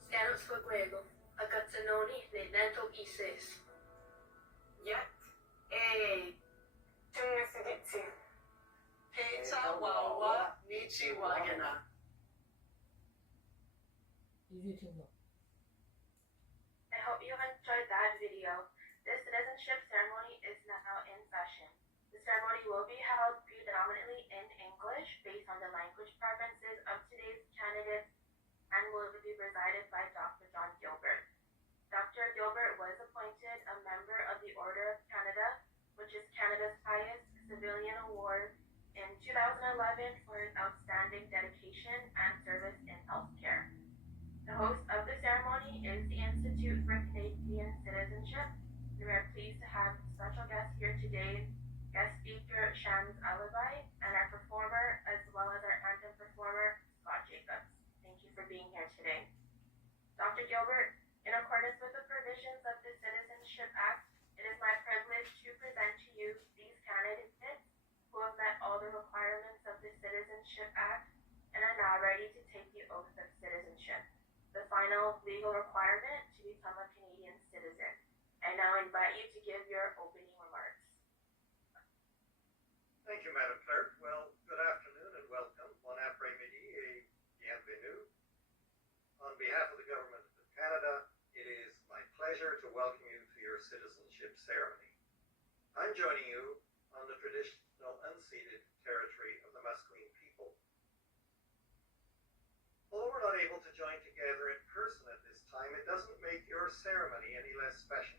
Stanus Fuego, Agatsanoni, Nenento Isis. Yet, a Tumnasiditsi. Peta Wawa Nichi Wagana. 一句听懂。 I hope you enjoyed that video. The citizenship ceremony is now in session. The ceremony will be held predominantly in English based on the language preferences of today's candidates and will be presided by Dr. John Gilbert. Dr. Gilbert was appointed a member of the Order of Canada, which is Canada's highest civilian award, in 2011 for his outstanding dedication and service in healthcare. The host of the ceremony is the Institute for Canadian Citizenship. We are pleased to have special guests here today, guest speaker Shams Alibi, and our performer, as well as our anthem performer, Scott Jacobs. Thank you for being here today. Dr. Gilbert, in accordance with the provisions of the Citizenship Act, it is my privilege to present to you these candidates who have met all the requirements of the Citizenship Act and are now ready to take the oath of citizenship, the final legal requirement to become a Canadian citizen. I now invite you to give your opening remarks. Thank you, Madam Clerk. Well, good afternoon and welcome. Bon après-midi et bienvenue. On behalf of the Government of Canada, it is my pleasure to welcome you to your citizenship ceremony. I'm joining you on the traditional unceded territory of the Musqueam people. Although we're not able to join together in person at this time, it doesn't make your ceremony any less special.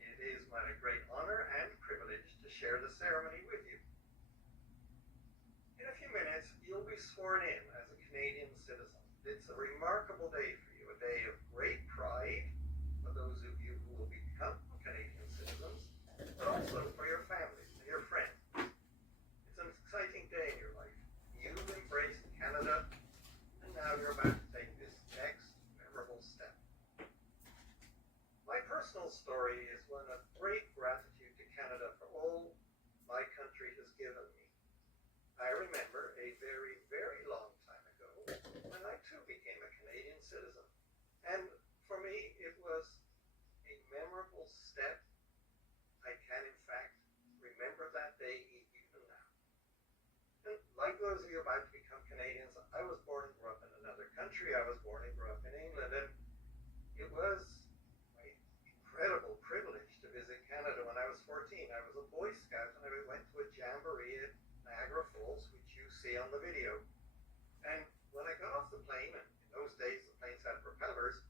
It is my great honor and privilege to share the ceremony with you. In a few minutes, you'll be sworn in as a Canadian citizen. It's a remarkable day for you, a day of great pride for those of you who will become Canadian citizens, but also for your families and your friends. It's an exciting day in your life. You've embraced Canada, and now you're about to take this next memorable step. My personal story is one of great gratitude to Canada for all my country has given me. I remember a very, very long time ago when I too became a Canadian citizen. And for me, it was a memorable step. I can, in fact, remember that day even now. And like those of you about to become Canadians, I was born and grew up in another country. I was born and grew up in England, and it was my incredible privilege to visit Canada when I was 14. I was a Boy Scout, and I went to a jamboree at Niagara Falls, which you see on the video. And when I got off the plane, and in those days the planes had propellers,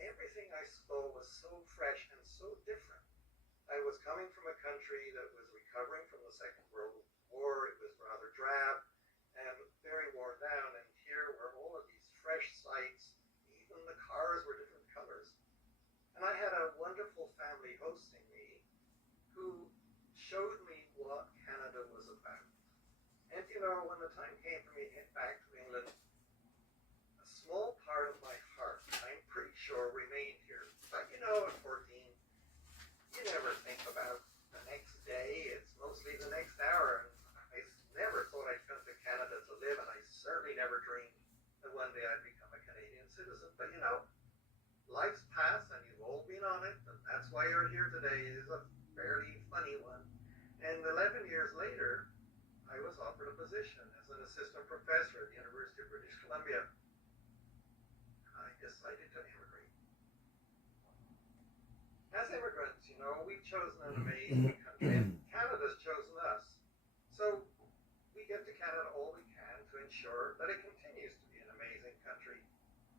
everything I saw was so fresh and so different. I was coming from a country that was recovering from the Second World War. It was rather drab and very worn down, and here were all of these fresh sights. Even the cars were different colors. And I had a wonderful family hosting me who showed me what Canada was about. And you know, when the time came for me to head back to England, a small part of my heart, I'm pretty sure, remained here. But you know, at 14, you never think about the next day. It's mostly the next hour. And I never thought I'd come to Canada to live, and I certainly never dreamed that one day I'd become a Canadian citizen. But you know, life's passed, and you've all been on it, and that's why you're here today. It is a fairly funny one. And 11 years later, I was offered a position as an assistant professor at the University of British Columbia. I decided to immigrate. As immigrants, you know, we've chosen an amazing country, and Canada's chosen us. So we give to Canada all we can to ensure that it continues to be an amazing country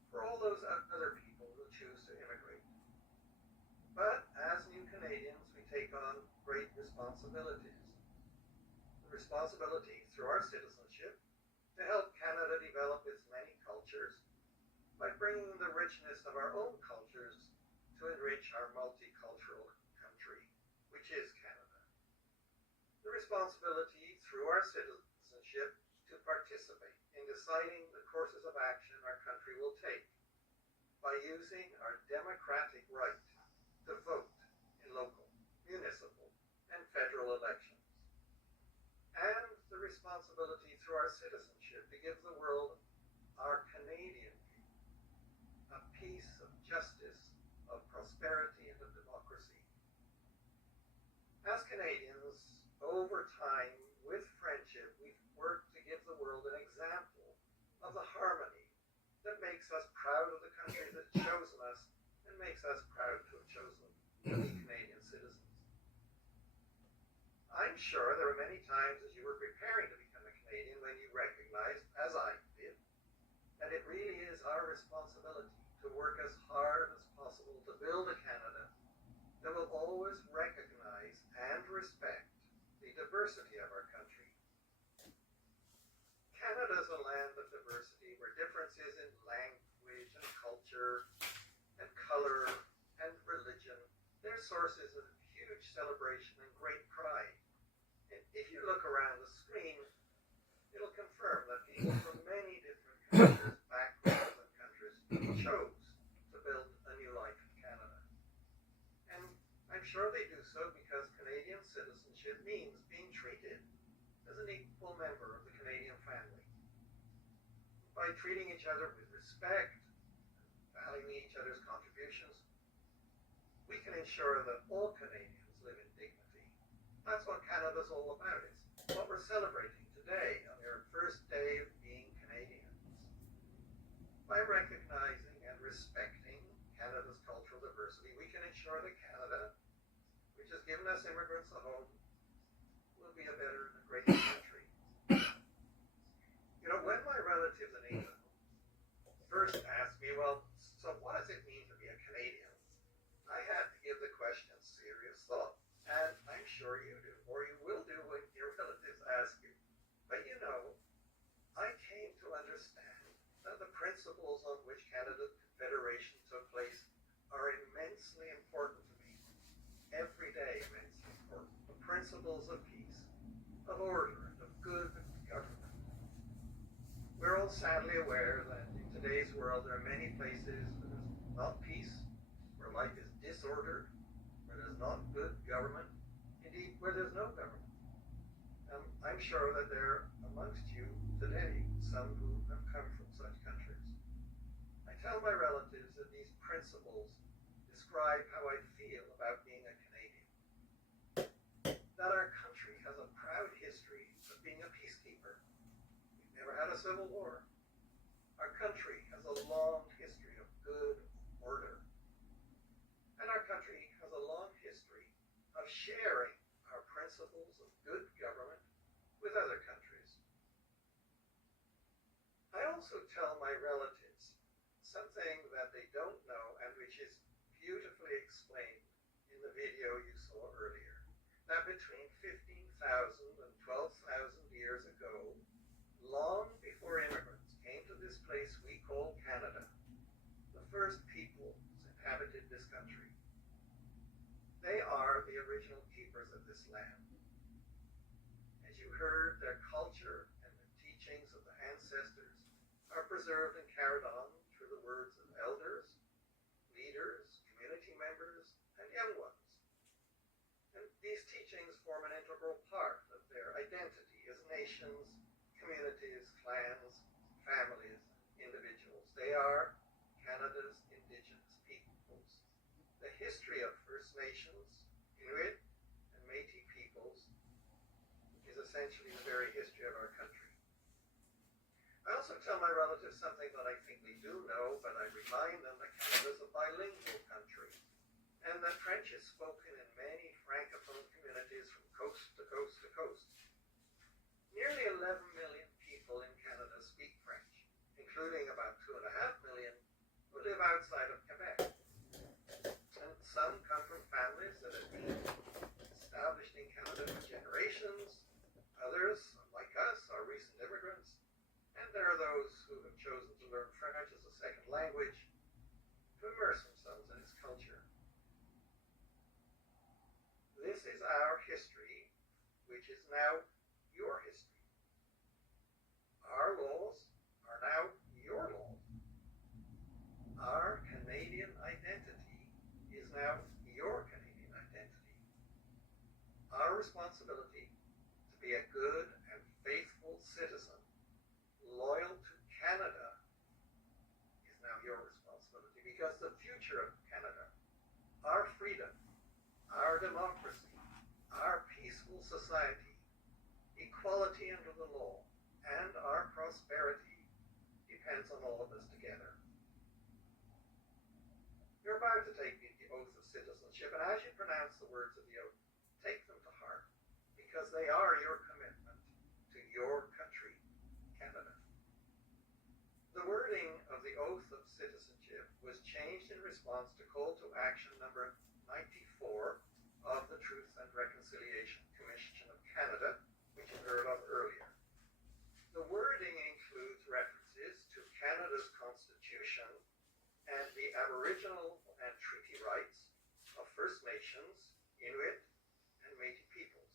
for all those other people who choose to immigrate. But as new Canadians, we take on great responsibilities. Responsibility through our citizenship to help Canada develop its many cultures by bringing the richness of our own cultures to enrich our multicultural country, which is Canada. The responsibility through our citizenship to participate in deciding the courses of action our country will take by using our democratic right to vote in local, municipal, and federal elections. And the responsibility through our citizenship to give the world our Canadian view, a piece of justice, of prosperity, and of democracy. As Canadians, over time, with friendship, we've worked to give the world an example of the harmony that makes us proud of the country that's chosen us and makes us proud to have chosen to be Canadian citizens. I'm sure there were many times as you were preparing to become a Canadian when you recognized, as I did, that it really is our responsibility to work as hard as possible to build a Canada that will always recognize and respect the diversity of our country. Canada is a land of diversity where differences in language and culture and color and religion, they're sources of huge celebration and great pride. And if you look around the screen, it'll confirm that people from many different cultures, backgrounds, and countries chose sure they do so because Canadian citizenship means being treated as an equal member of the Canadian family. By treating each other with respect, valuing each other's contributions, we can ensure that all Canadians live in dignity. That's what Canada's all about. It's what we're celebrating today on our first day of being Canadians. By recognizing and respecting Canada's cultural diversity, we can ensure that Canada, which has given us immigrants a home, will be a better and a greater country. You know, when my relatives in England first asked me, well, so what does it mean to be a Canadian? I had to give the question serious thought. And I'm sure you do, or you will do when your relatives ask you. But you know, I came to understand that the principles on which Canada's Confederation took place are immensely important to me. Every day immensely important. The principles of peace, of order, and of good government. We're all sadly aware that in today's world there are many places where there's not peace, where life is disordered, where there's not good government, indeed where there's no government. I'm sure that there are amongst you today some who have come from such countries. I tell my relatives that these principles describe how I feel about being a Canadian. That our country has a proud history of being a peacekeeper. We've never had a civil war. Our country has a long history of good order. And our country has a long history of sharing our principles of good government with other countries. I also tell my relatives something that they don't know and which is beautifully explained in the video you saw earlier. That between 15,000 and 12,000 years ago, long before immigrants came to this place we call Canada, the first peoples inhabited this country. They are the original keepers of this land. As you heard, their culture and the teachings of the ancestors are preserved and carried on through the words of elders, leaders, community members, and young ones. And these teachings form an integral part of their identity as nations, communities, clans, families, individuals. They are Canada's Indigenous peoples. The history of First Nations, Inuit, and Métis peoples is essentially the very history of our country. I also tell my relatives something that I think they do know, but I remind them that Canada is a bilingual country, and that French is spoken in many francophone communities from coast to coast to coast. Nearly 11 million people in Canada speak French, including about 2.5 million who live outside of Quebec. And some come from families that have been established in Canada for generations. Others, like us, are recent immigrants. And there are those who have chosen to learn French as a second language to immerse themselves in its culture. This is our history, which is now your history. Our laws are now your laws. Our Canadian identity is now your Canadian identity. Our responsibility to be a good and faithful citizen, loyal to Canada, is now your responsibility, because the future of Canada, our freedom, our democracy, our peaceful society, equality under the law, and our prosperity depends on all of us together. You're about to take the oath of citizenship, and as you pronounce the words of the oath, take them to heart, because they are your commitment to your country, Canada. The wording of the oath of citizenship was changed in response to call to action number 94 of the Truth and Reconciliation Commission of Canada, which you heard of earlier. The wording includes references to Canada's Constitution and the Aboriginal and treaty rights of First Nations, Inuit, and Métis peoples.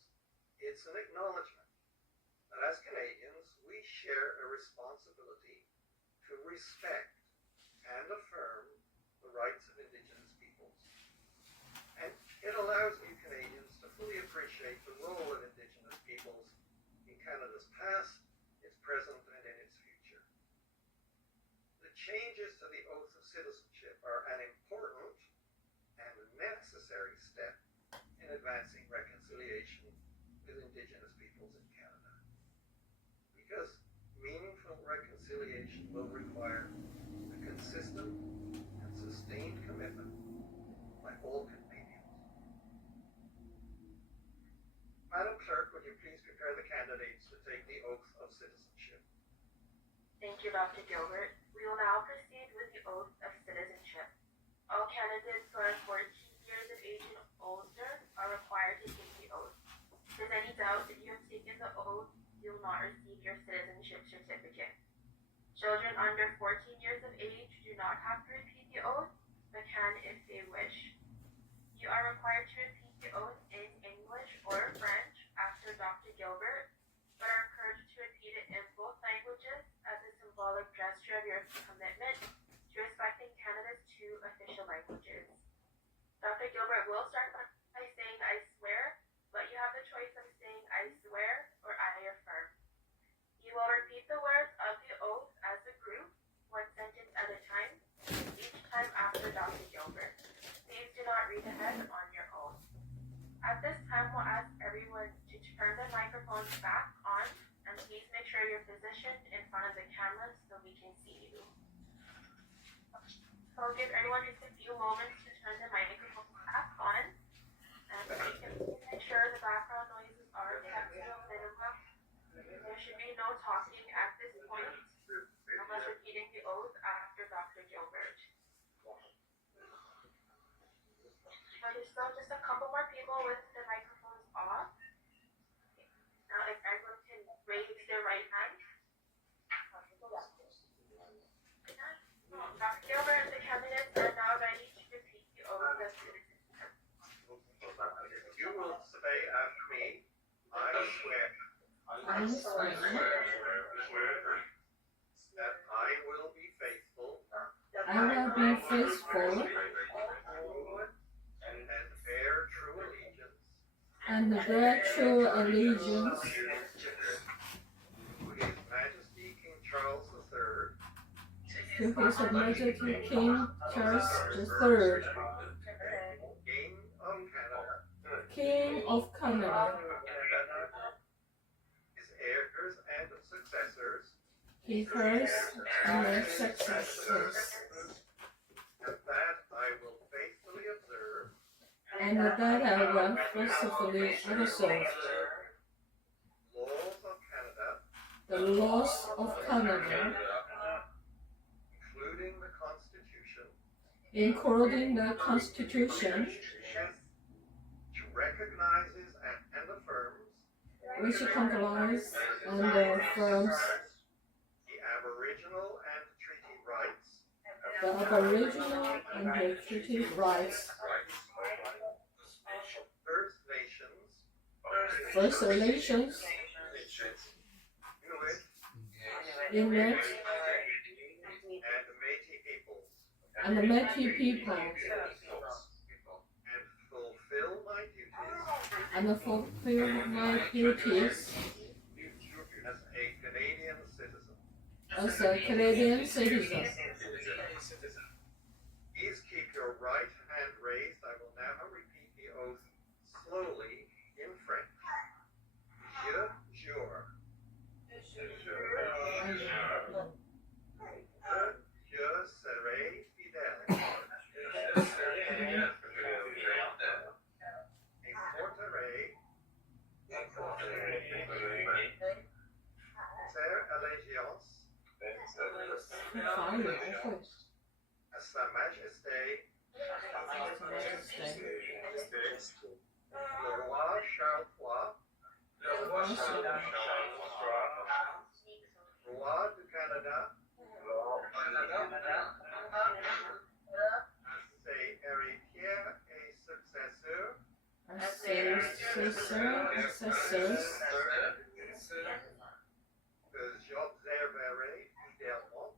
It's an acknowledgement that as Canadians, we share a responsibility to respect and affirm the rights of Indigenous peoples. And it allows citizenship are an important and necessary step in advancing reconciliation with Indigenous peoples in Canada. Because meaningful reconciliation will require a consistent and sustained commitment by all Canadians. Madam Clerk, would you please prepare the candidates to take the oath of citizenship? Thank you, Dr. Gilbert. We will now proceed with the oath of citizenship. All candidates who are 14 years of age and older are required to take the oath. If there's any doubt that you have taken the oath, you will not receive your citizenship certificate. Children under 14 years of age do not have to repeat the oath, but can if they wish. You are required to repeat the oath in English or French after Dr. Gilbert, but are encouraged to repeat it in both languages as a symbolic gesture of your commitment to respecting Canada's two official languages. Dr. Gilbert will start by saying I swear, but you have the choice of saying I swear or I affirm. You will repeat the words of the oath as a group, one sentence at a time, each time after Dr. Gilbert. Please do not read ahead on your own. At this time, we'll ask everyone to turn their microphones back on, and please make sure you're positioned in front of the camera so we can see you. So I'll give everyone just a few moments to turn their microphones back on, and we can make sure the background noises are kept to a minimum. There should be no talking at this point, unless repeating the oath after Dr. Gilbert. So there's still just a couple more people with their microphones off. Now if everyone can raise their right hand. Dr. Gilbert and the candidates are now ready to repeat the oath of citizenship. You will say after me, I swear I swear that I will be faithful I will be faithful and bear true allegiance and bear true allegiance to His Majesty King Charles III, to His Majesty King Charles III, King of Canada, King of Canada, his heirs and successors, His heirs and successors, and that I will faithfully observe and that I will faithfully observe laws of Canada, the laws of Canada, including the Constitution, which recognizes and affirms the Aboriginal and treaty rights the Aboriginal and the treaty rights, First Nations, Inuit, and the Métis people, and fulfill my duties as a Canadian citizen. Please keep your right hand raised. I will now repeat the oath slowly in French. Je jure. Je serai fidèle. À Sa Majesté, le roi Charles III, roi du Canada, à ses héritiers et successeurs, que j'observerai fidèlement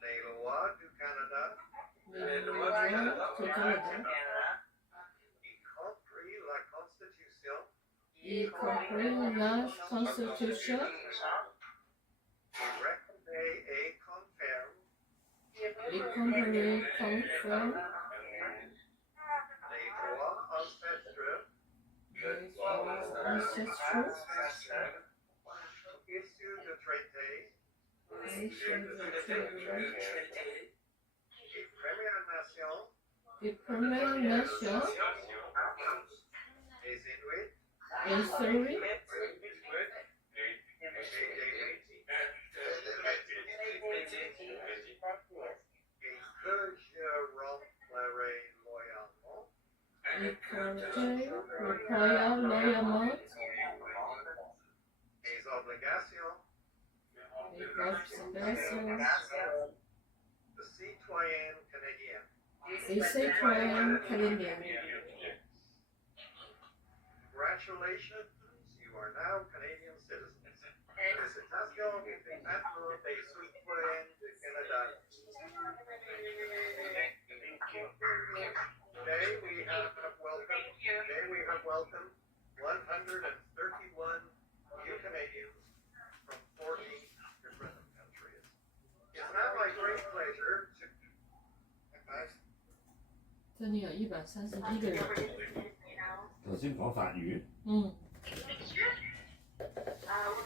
les lois du Canada, y compris la Constitution, The country come from. Les droits ancestraux Ancestral. issus de traités des Premières Nations. les Inuits, History. et que je remplirai loyalement loyalement. les obligations de citoyen canadien. Les citoyens canadiens. Congratulations, you are now Canadian citizens. Félicitations, vous êtes maintenant des citoyens du Canada. Today we have welcomed 131 new Canadians from 40 different countries. It's now my great pleasure to 这里有131个人。頭先講法語。We'll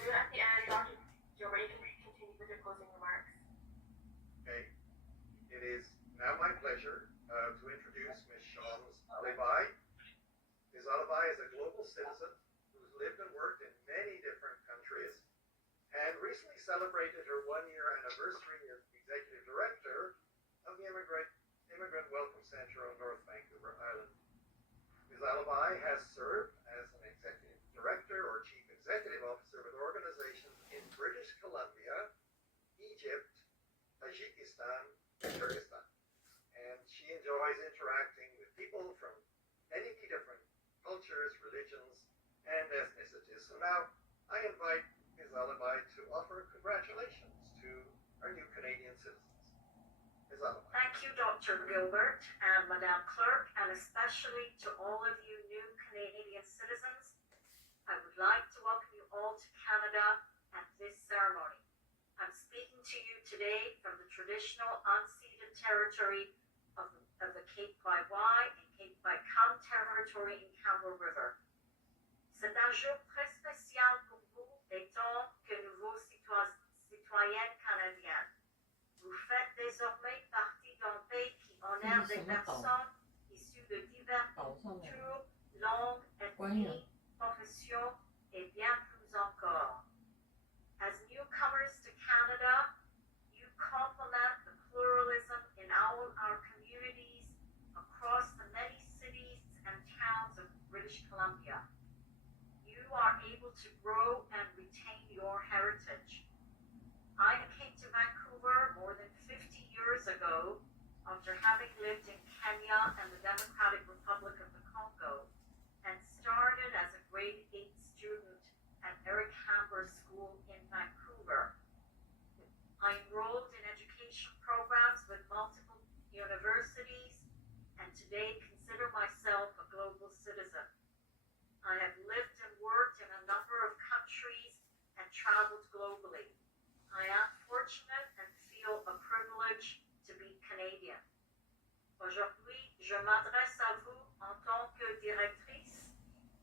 do it at the end. Joe, you can continue with your closing remarks. Okay. It is now my pleasure to introduce Ms. Shams Alibai. Ms. Alibai is a global citizen who's lived and worked in many different countries and recently celebrated her one-year anniversary as Executive Director of the Immigrant Welcome Center on North Vancouver Island. Ms. Alibai has served as an Executive Director or Chief Executive Officer with organizations in British Columbia, Egypt, Tajikistan, and Kyrgyzstan. And she enjoys interacting with people from many different cultures, religions, and ethnicities. So now I invite Ms. Alibai to offer congratulations to our new Canadian citizens. Ms. Alibai. Thank you, Dr. Gilbert and Madame Clerk, and especially to all of you new Canadian citizens. I would like to welcome you all to Canada at this ceremony. I'm speaking to you today from the traditional unceded territory of the Cape Waïwai and Cape Waïkam territory in Campbell River. C'est un jour très spécial pour vous, étant que nouveaux citoyens canadiens. Vous faites désormais partie d'un pays qui honore des personnes issues de diverses cultures, langues, ethnies, professions et bien plus encore. As newcomers to Canada, you complement the pluralism in our communities across the many cities and towns of British Columbia. You are able to grow and retain your heritage. I came to Vancouver more than 50 years ago after having lived in Kenya and the Democratic Republic of the Congo and started as a grade 8 student at Eric Hamber School in Vancouver. I enrolled in education programs with multiple universities and today consider myself a global citizen. I have lived and worked in a number of countries and traveled globally. I am fortunate and feel a privilege to be Canadian. Aujourd'hui, je m'adresse à vous en tant que directrice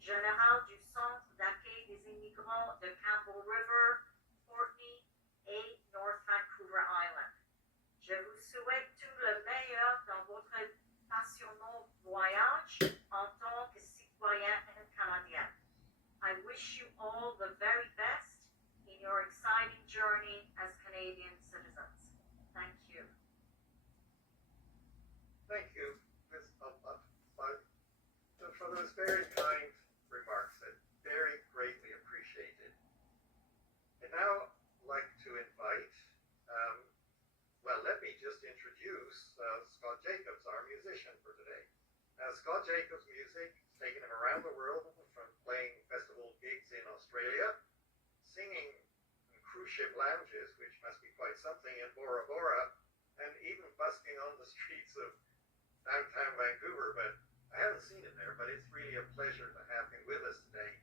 générale du Centre d'accueil des immigrants de Campbell River, Courtney et North Vancouver Island. Je vous souhaite tout le meilleur dans votre passionnant voyage en tant que citoyen canadien. I wish you all the very best in your exciting journey as Canadian citizens. Thank you. Thank you, Ms. for those very kind remarks that very greatly appreciated. And now I'd like to invite, let me just introduce Scott Jacobs, our musician for today. Scott Jacobs' music has taken him around the world from playing festival gigs in Australia, singing in cruise ship lounges, which must be quite something, in Bora Bora, and even busking on the streets of downtown Vancouver. But I haven't seen him there, but it's really a pleasure to have him with us today.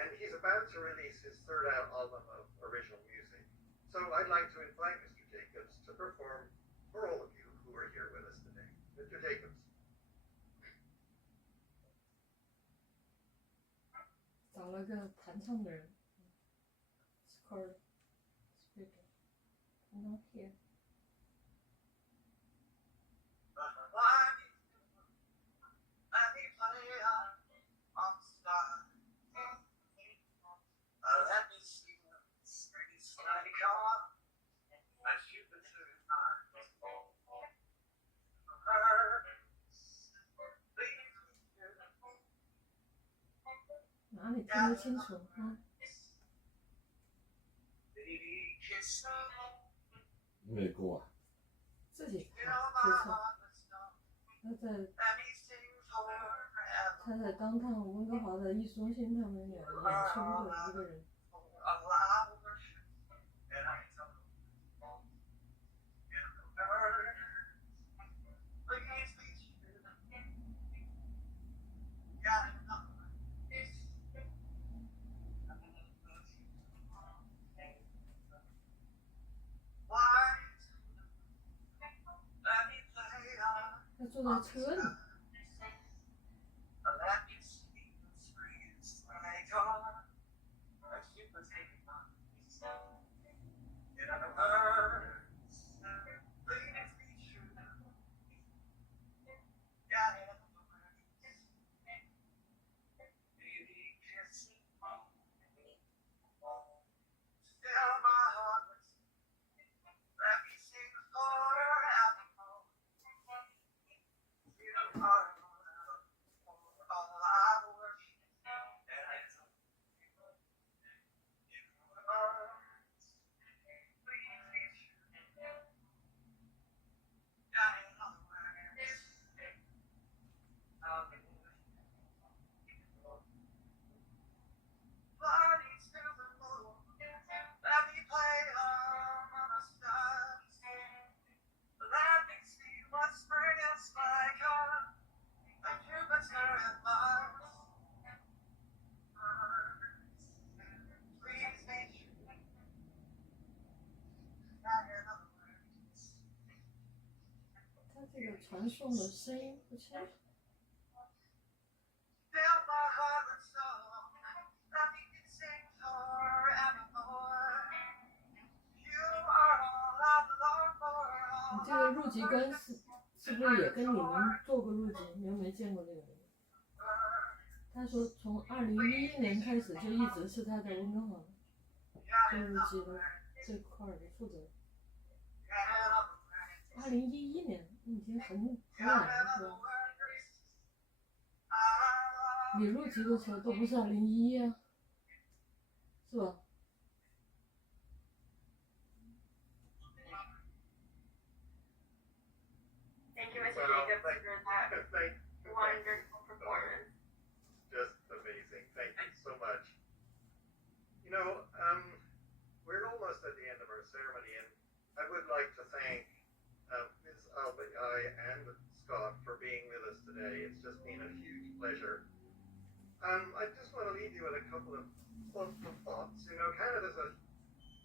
And he's about to release his third album of original music. So I'd like to invite Mr. Jacobs to perform for all of you who are here with us today. Mr. Jacobs. 找了个弹唱的人 ，score speaker， 弹到 here。 哪里听不清楚啊？咩歌啊？自己弹自唱。他在当趟温哥华的艺术中心，他们演出的一个人。他坐在车里。这个传送的声音不清楚。你这个入籍跟是不是也跟你们做过入籍？你们没见过这个人？他说从2011年开始就一直是他在温哥华做入籍的这块的负责。2011年。已经很晚了，是吧？你入籍的时候都不是2011啊，是吧？ Thank you, Mr. Jacobs, for that wonderful performance. Just amazing. Thank you so much. You know, we're almost at the end of our ceremony, and I would like to thank Ms. Albai and Scott for being with us today. It's just been a huge pleasure. I just want to leave you with a couple of thoughts. You know, Canada's a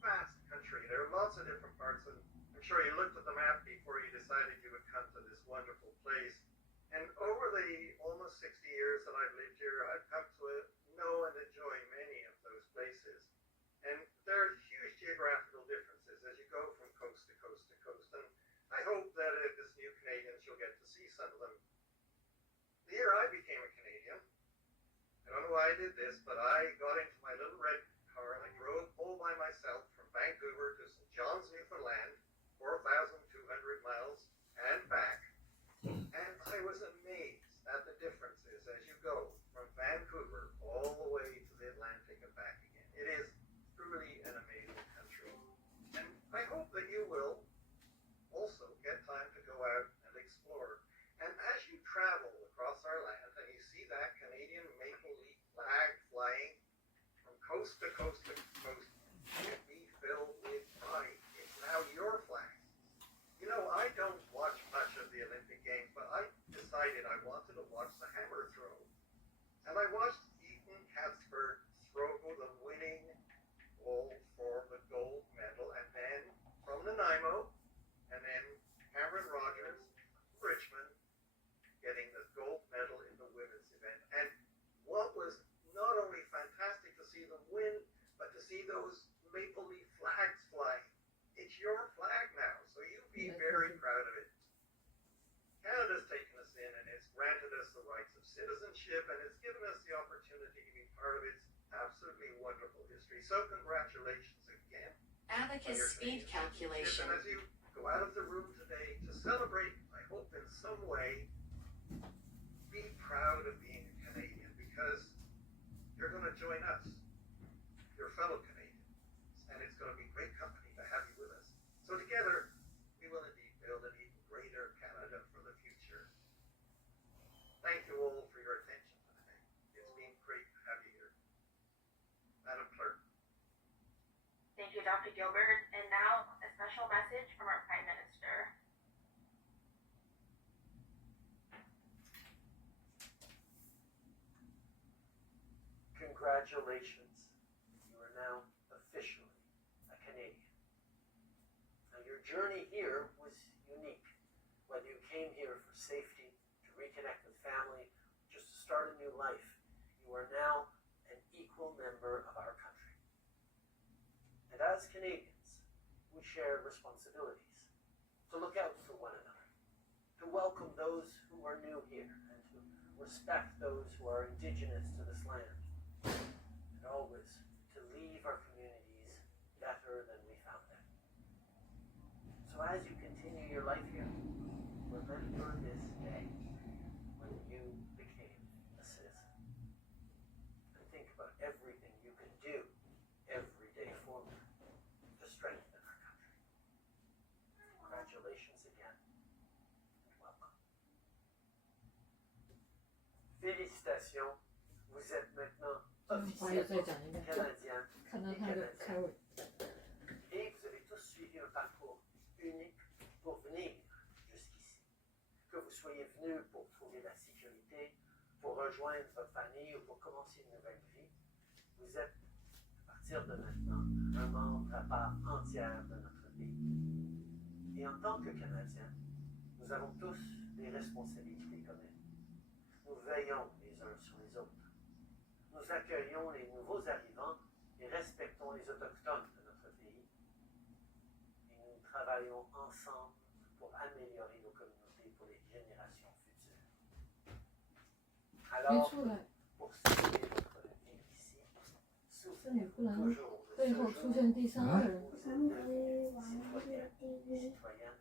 vast country. There are lots of different parts, and I'm sure you looked at the map before you decided you would come to this wonderful place. And over the almost 60 years that I've lived here, I've come to know and enjoy many of those places. And there are huge geographical differences as you go from coast to coast to coast. And I hope that as new Canadians, you'll get to see some of them. The year I became a Canadian, I don't know why I did this, but I got into my little red car and I drove all by myself from Vancouver to St. John's, Newfoundland, 4,200 miles and back. And I was amazed at the differences as you go from Vancouver all the way to the Atlantic and back again. It is truly an amazing country. And I hope that you will also get time to go out and explore. And as you travel across our land and you see that Canadian maple leaf flag flying from coast to coast to coast, you'll be filled with pride. It's now your flag. You know, I don't watch much of the Olympic Games, but I decided I wanted to watch the hammer throw. And I watched Ethan Katzberg throw the winning ball for the gold medal, and then from Nanaimo, and then see those maple leaf flags flying. It's your flag now, so you be very proud of it. Canada's taken us in and it's granted us the rights of citizenship and it's given us the opportunity to be part of its absolutely wonderful history. So congratulations again. Abacus speed calculation. And as you go out of the room today to celebrate, I hope in some way, be proud of being a Canadian because you're going to join us, your fellow Canadians, and it's going to be great company to have you with us. So together, we will indeed build an even greater Canada for the future. Thank you all for your attention today. It's been great to have you here. Madam Clerk. Thank you, Dr. Gilbert. And now a special message from our Prime Minister. Congratulations. You are now officially a Canadian. Now, your journey here was unique. Whether you came here for safety, to reconnect with family, just to start a new life, you are now an equal member of our country. And as Canadians, we share responsibilities to look out for one another, to welcome those who are new here, and to respect those who are Indigenous to this land, and always to leave our communities better than we found them. So as you continue your life here, remember this day when you became a citizen. And think about everything you can do every day forward to strengthen our country. Congratulations again, and welcome. Félicitations, vous êtes maintenant officiellement Canadien et Canadienne. Et vous avez tous suivi un parcours unique pour venir jusqu'ici. Que vous soyez venus pour trouver la sécurité, pour rejoindre votre famille ou pour commencer une nouvelle vie, vous êtes, à partir de maintenant, un membre à part entière de notre pays. Et en tant que Canadiens, nous avons tous des responsabilités communes. Nous veillons les uns sur les autres. Nous accueillons les nouveaux arrivants et respectons les autochtones de notre pays. Et nous travaillons ensemble pour améliorer nos communautés pour les générations futures. Alors, pour sauver votre vie ici, souvenez-vous toujours de ce jour où vous êtes devenus citoyens et citoyennes.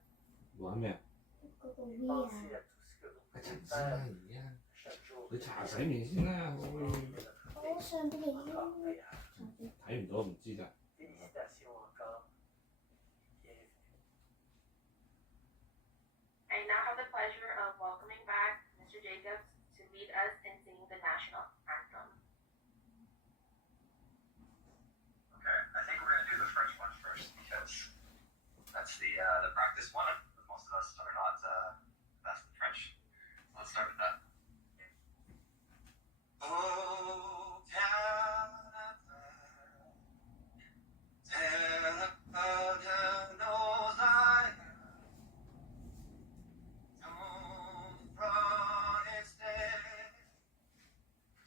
Et pensez à tout ce que vous pouvez faire chaque jour. 你搽洗面先啦，我睇唔到唔知㗎。Félicitations encore. Bienvenue. I now have the pleasure of welcoming back Mr. Jacobs to lead us in singing the national anthem. Okay, I think we're going to do the French one first because that's the practice one. Most of us are not best in French. So let's start with that. Oh, Canada, terre de nos aïeux, ton front est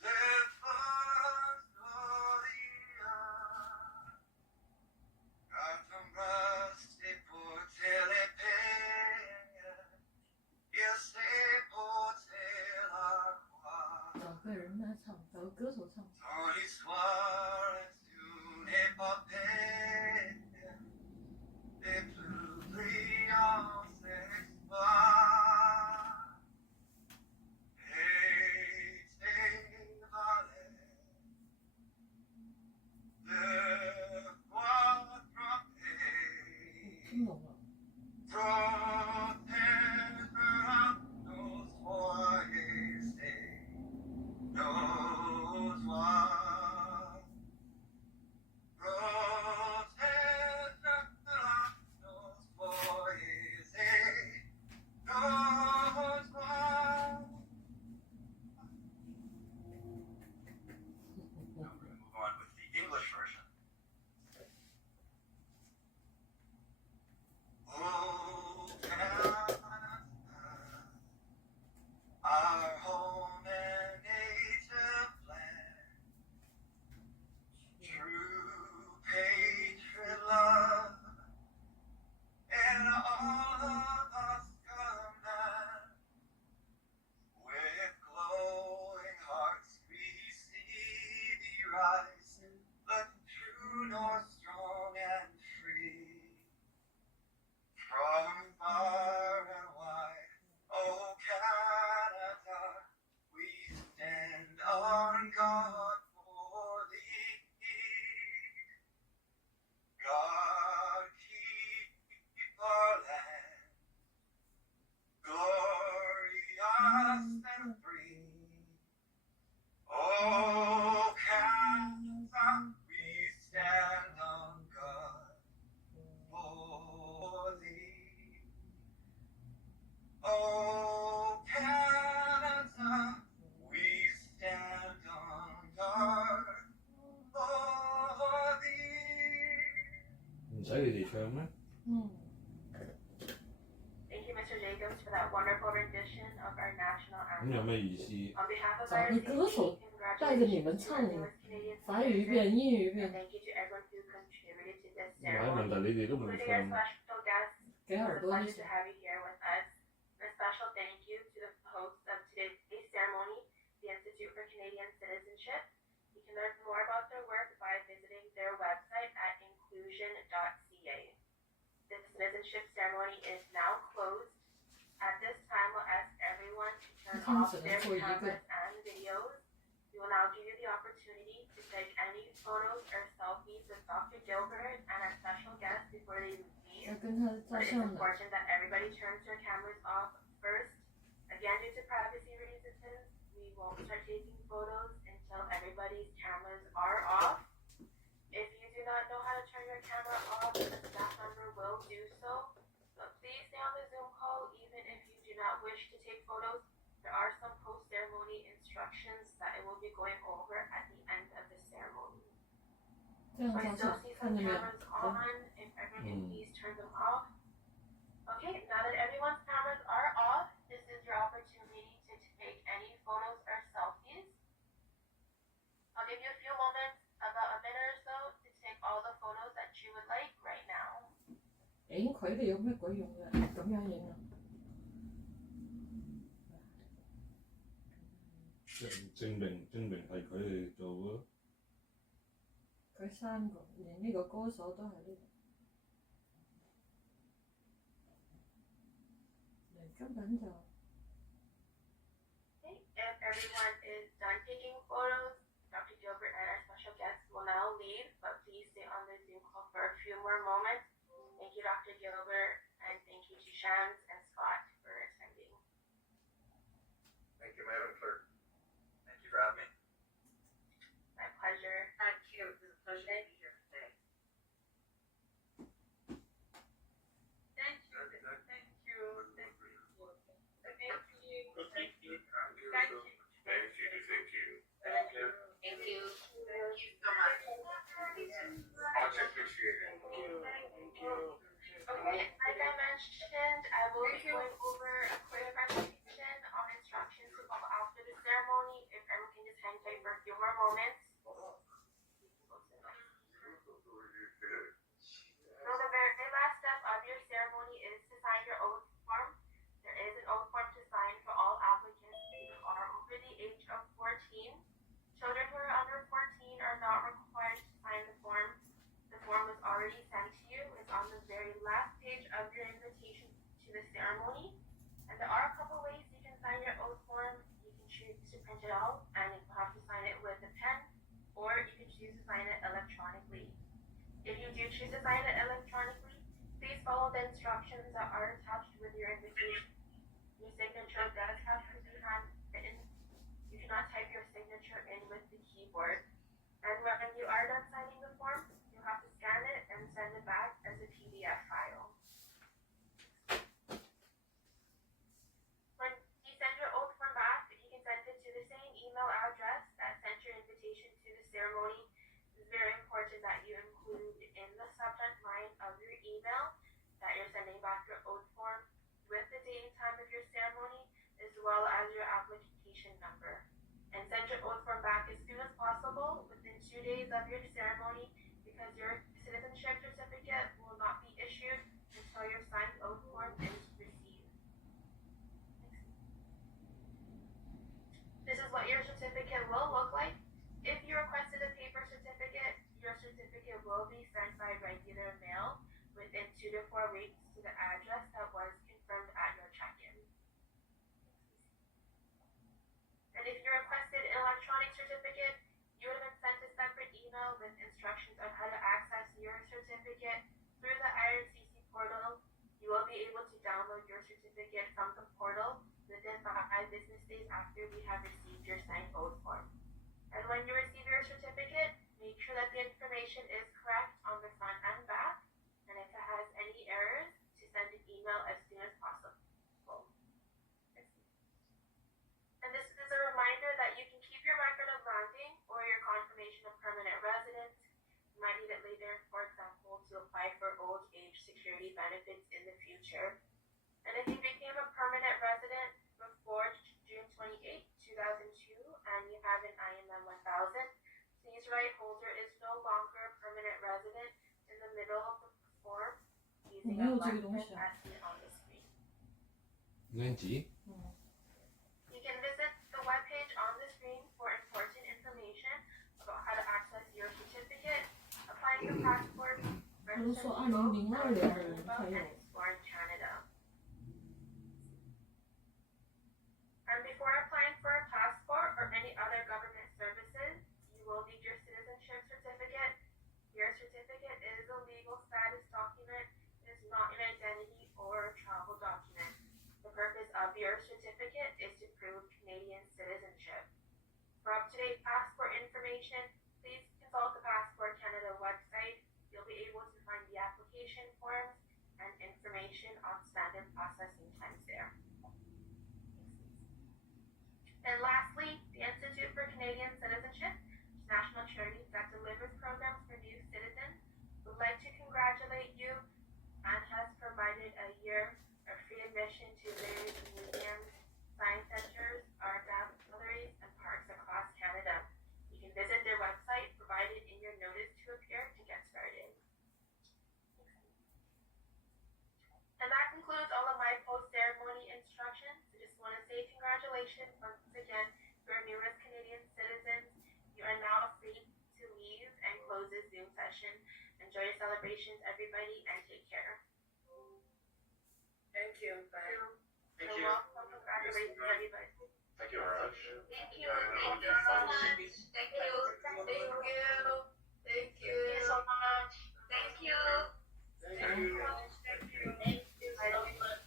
les forces glorieuses, car ton bras s'est porté l'épée, il s'est porté la croix. 找个人来唱，找个歌手唱。 Ton histoire est une épopée des plus brillants exploits. Et tes valets de quoi tromper 听懂了。 protégera nos royautés, nos toits. just and free. Oh, Canada, we stand on God for thee. Oh, Canada, we stand on guard for thee. 唔使你哋唱咩？ Thank you, Mr. Jacobs, for that wonderful rendition of our national 咁有 anthem. 咩意思？ On behalf of 找 our 个歌手 CCC, 带着你们 congratulations to 唱 our newest Canadian 法语一 citizen, 遍、英语一 and 遍， thank you to everyone who contributed to this 唔係問題， ceremony, 你哋都冇 including our 唱。 special guests. 给 It 耳 was a 朵就 pleasure to 行。 have you here with us. And a special thank you to the hosts of today's ceremony, the Institute for Canadian Citizenship. You can learn more about their work by visiting their website at inclusion.ca. The citizenship ceremony is now closed. At this time, we'll ask everyone to turn off their cameras and videos. We will now give you the opportunity to take any photos or selfies with Dr. Gilbert and our special guests before they leave. 要跟他照 But it's 相的。 important that everybody turns their cameras off first. Again, due to privacy reasons, we won't start taking photos until everybody's cameras are off. If you do not know how to turn your camera off, the staff member will do so. But please stay on the Zoom call even if you do not wish to take photos. There are some post-ceremony instructions that it will be going over at the end of the ceremony. 这样 So I 照 still 相， see 看 some 见没有？ cameras on. If everyone can please turn them off. Okay, now that everyone's cameras are off, this is your opportunity to take any photos or selfies. I'll give you a few moments, about a minute or so, to take all the photos that you would like right now. 影佢哋有咩鬼用嘅？咁樣影啊？證明係佢哋做嘅。佢三個，連呢個歌手都喺呢度。根本就。 Okay, if everyone is done taking photos, Dr. Gilbert and our special guests will now leave, but please stay on the Zoom call for a few more moments. Thank you, Dr. Gilbert, and thank you to Shams and Scott for attending. Thank you, Madam Clerk. Thank you for having me. My pleasure. Thank you. It was a pleasure to be here today. Thank you. Thank you. Thank you. Thank you. Thank you. Thank you. Thank you. Thank you. Thank you. Thank you so much. Much appreciated. Okay, like I mentioned, I will be going over a quick presentation on instructions to follow after the ceremony. If everyone can just hang tight for a few more moments. So the very last step of your ceremony is to sign your oath form. There is an oath form to sign for all applicants who are over the age of 14. Children who are under 14 are not required to sign the form. The form was already sent to you. It's on the very last page of your invitation to the ceremony. And there are a couple ways you can sign your oath form. You can choose to print it out and you'll have to sign it with a pen, or you can choose to sign it electronically. If you do choose to sign it electronically, please follow the instructions that are attached with your invitation. Your signature does have to be handwritten. You cannot type your signature in with the keyboard. And when you are done signing the form, you'll have to scan it and send it back as a PDF file. When you send your oath form back, you can send it to the same email address that sent your invitation to the ceremony. It's very important that you include in the subject line of your email that you're sending back your oath form with the date and time of your ceremony, as well as your application number. And send your oath form back as soon as possible, within 2 days of your ceremony, because your citizenship certificate will not be issued until your signed oath form is received. This is what your certificate will look like. If you requested a paper certificate, your certificate will be sent by regular mail within 2 to 4 weeks to the address that was confirmed at your check-in. And if you requested an electronic certificate, you would have been sent a separate email with instructions on how to access your certificate through the IRCC portal. You will be able to download your certificate from the portal within 5 5 business days after we have received your signed oath form. And when you receive your certificate, make sure that the information is correct on the front and back, and if it has any errors, to send an email as soon as possible. And this is a reminder that you can keep your record of landing or your confirmation of permanent residence. You might need it later, for example, to apply for old age security benefits in the future. And if you became a permanent resident before June 28, 2002, and you have an IMM 1000, please write holder is no longer a permanent resident in the middle of the form using a black pen as seen on the screen. 年级？ You can visit the webpage on the screen for important information about how to access your certificate, applying for passport, registering to vote, and explore Canada. And before applying for a passport or any other government services, you will need your citizenship certificate. Your certificate is a legal status document. It is not an identity or a travel document. The purpose of your certificate is to prove Canadian citizenship. For up-to-date passport information, please consult the Passport Canada website. You'll be able to find the application forms and information on standard processing times there. And lastly, the Institute for Canadian Citizenship, national charity that delivers programs for new citizens, would like to congratulate you and has provided a year of free admission to various museums, science centers, art galleries, and parks across Canada. You can visit their website provided in your notice to appear to get started. And that concludes all of my post-ceremony instructions. I just want to say congratulations once again to our newest Canadian citizens. You are now free to leave and close this Zoom session. Enjoy your celebrations, everybody, and take care. Thank you. Bye. Thank You're you. welcome. Congratulations, everybody. Thank you very much. Thank you. Thank you so much. Thank you. Thank you. Thank you so much. Thank you. Thank you. Thank you. Thank you so much.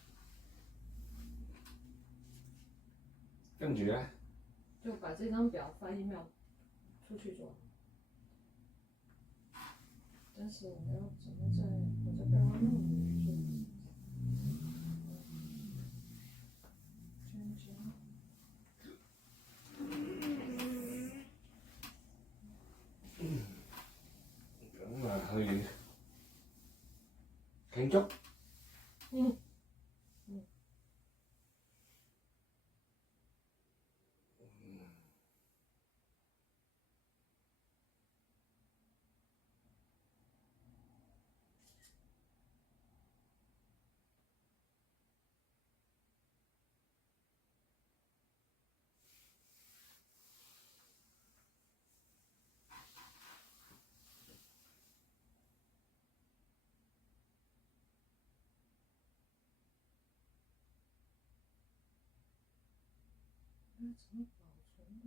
跟住咧，就把这张表发email出去做。但是我们要怎么在我在备忘录里面做？咁啊去慶祝。那怎么保存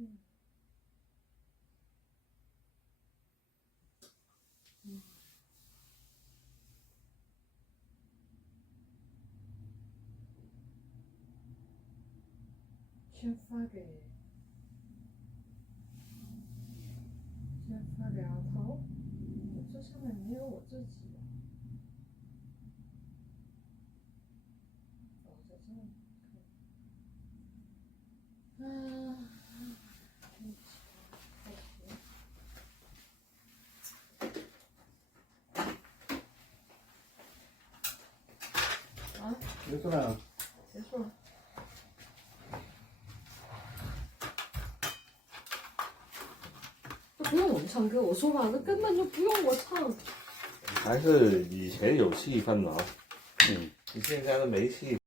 的？先发给阿头，我这上面没有我自己。哦，在这里。结束了。结束了。都不用我们唱歌，我说吧，这根本就不用我唱。还是以前有气氛啊，你现在都没气氛。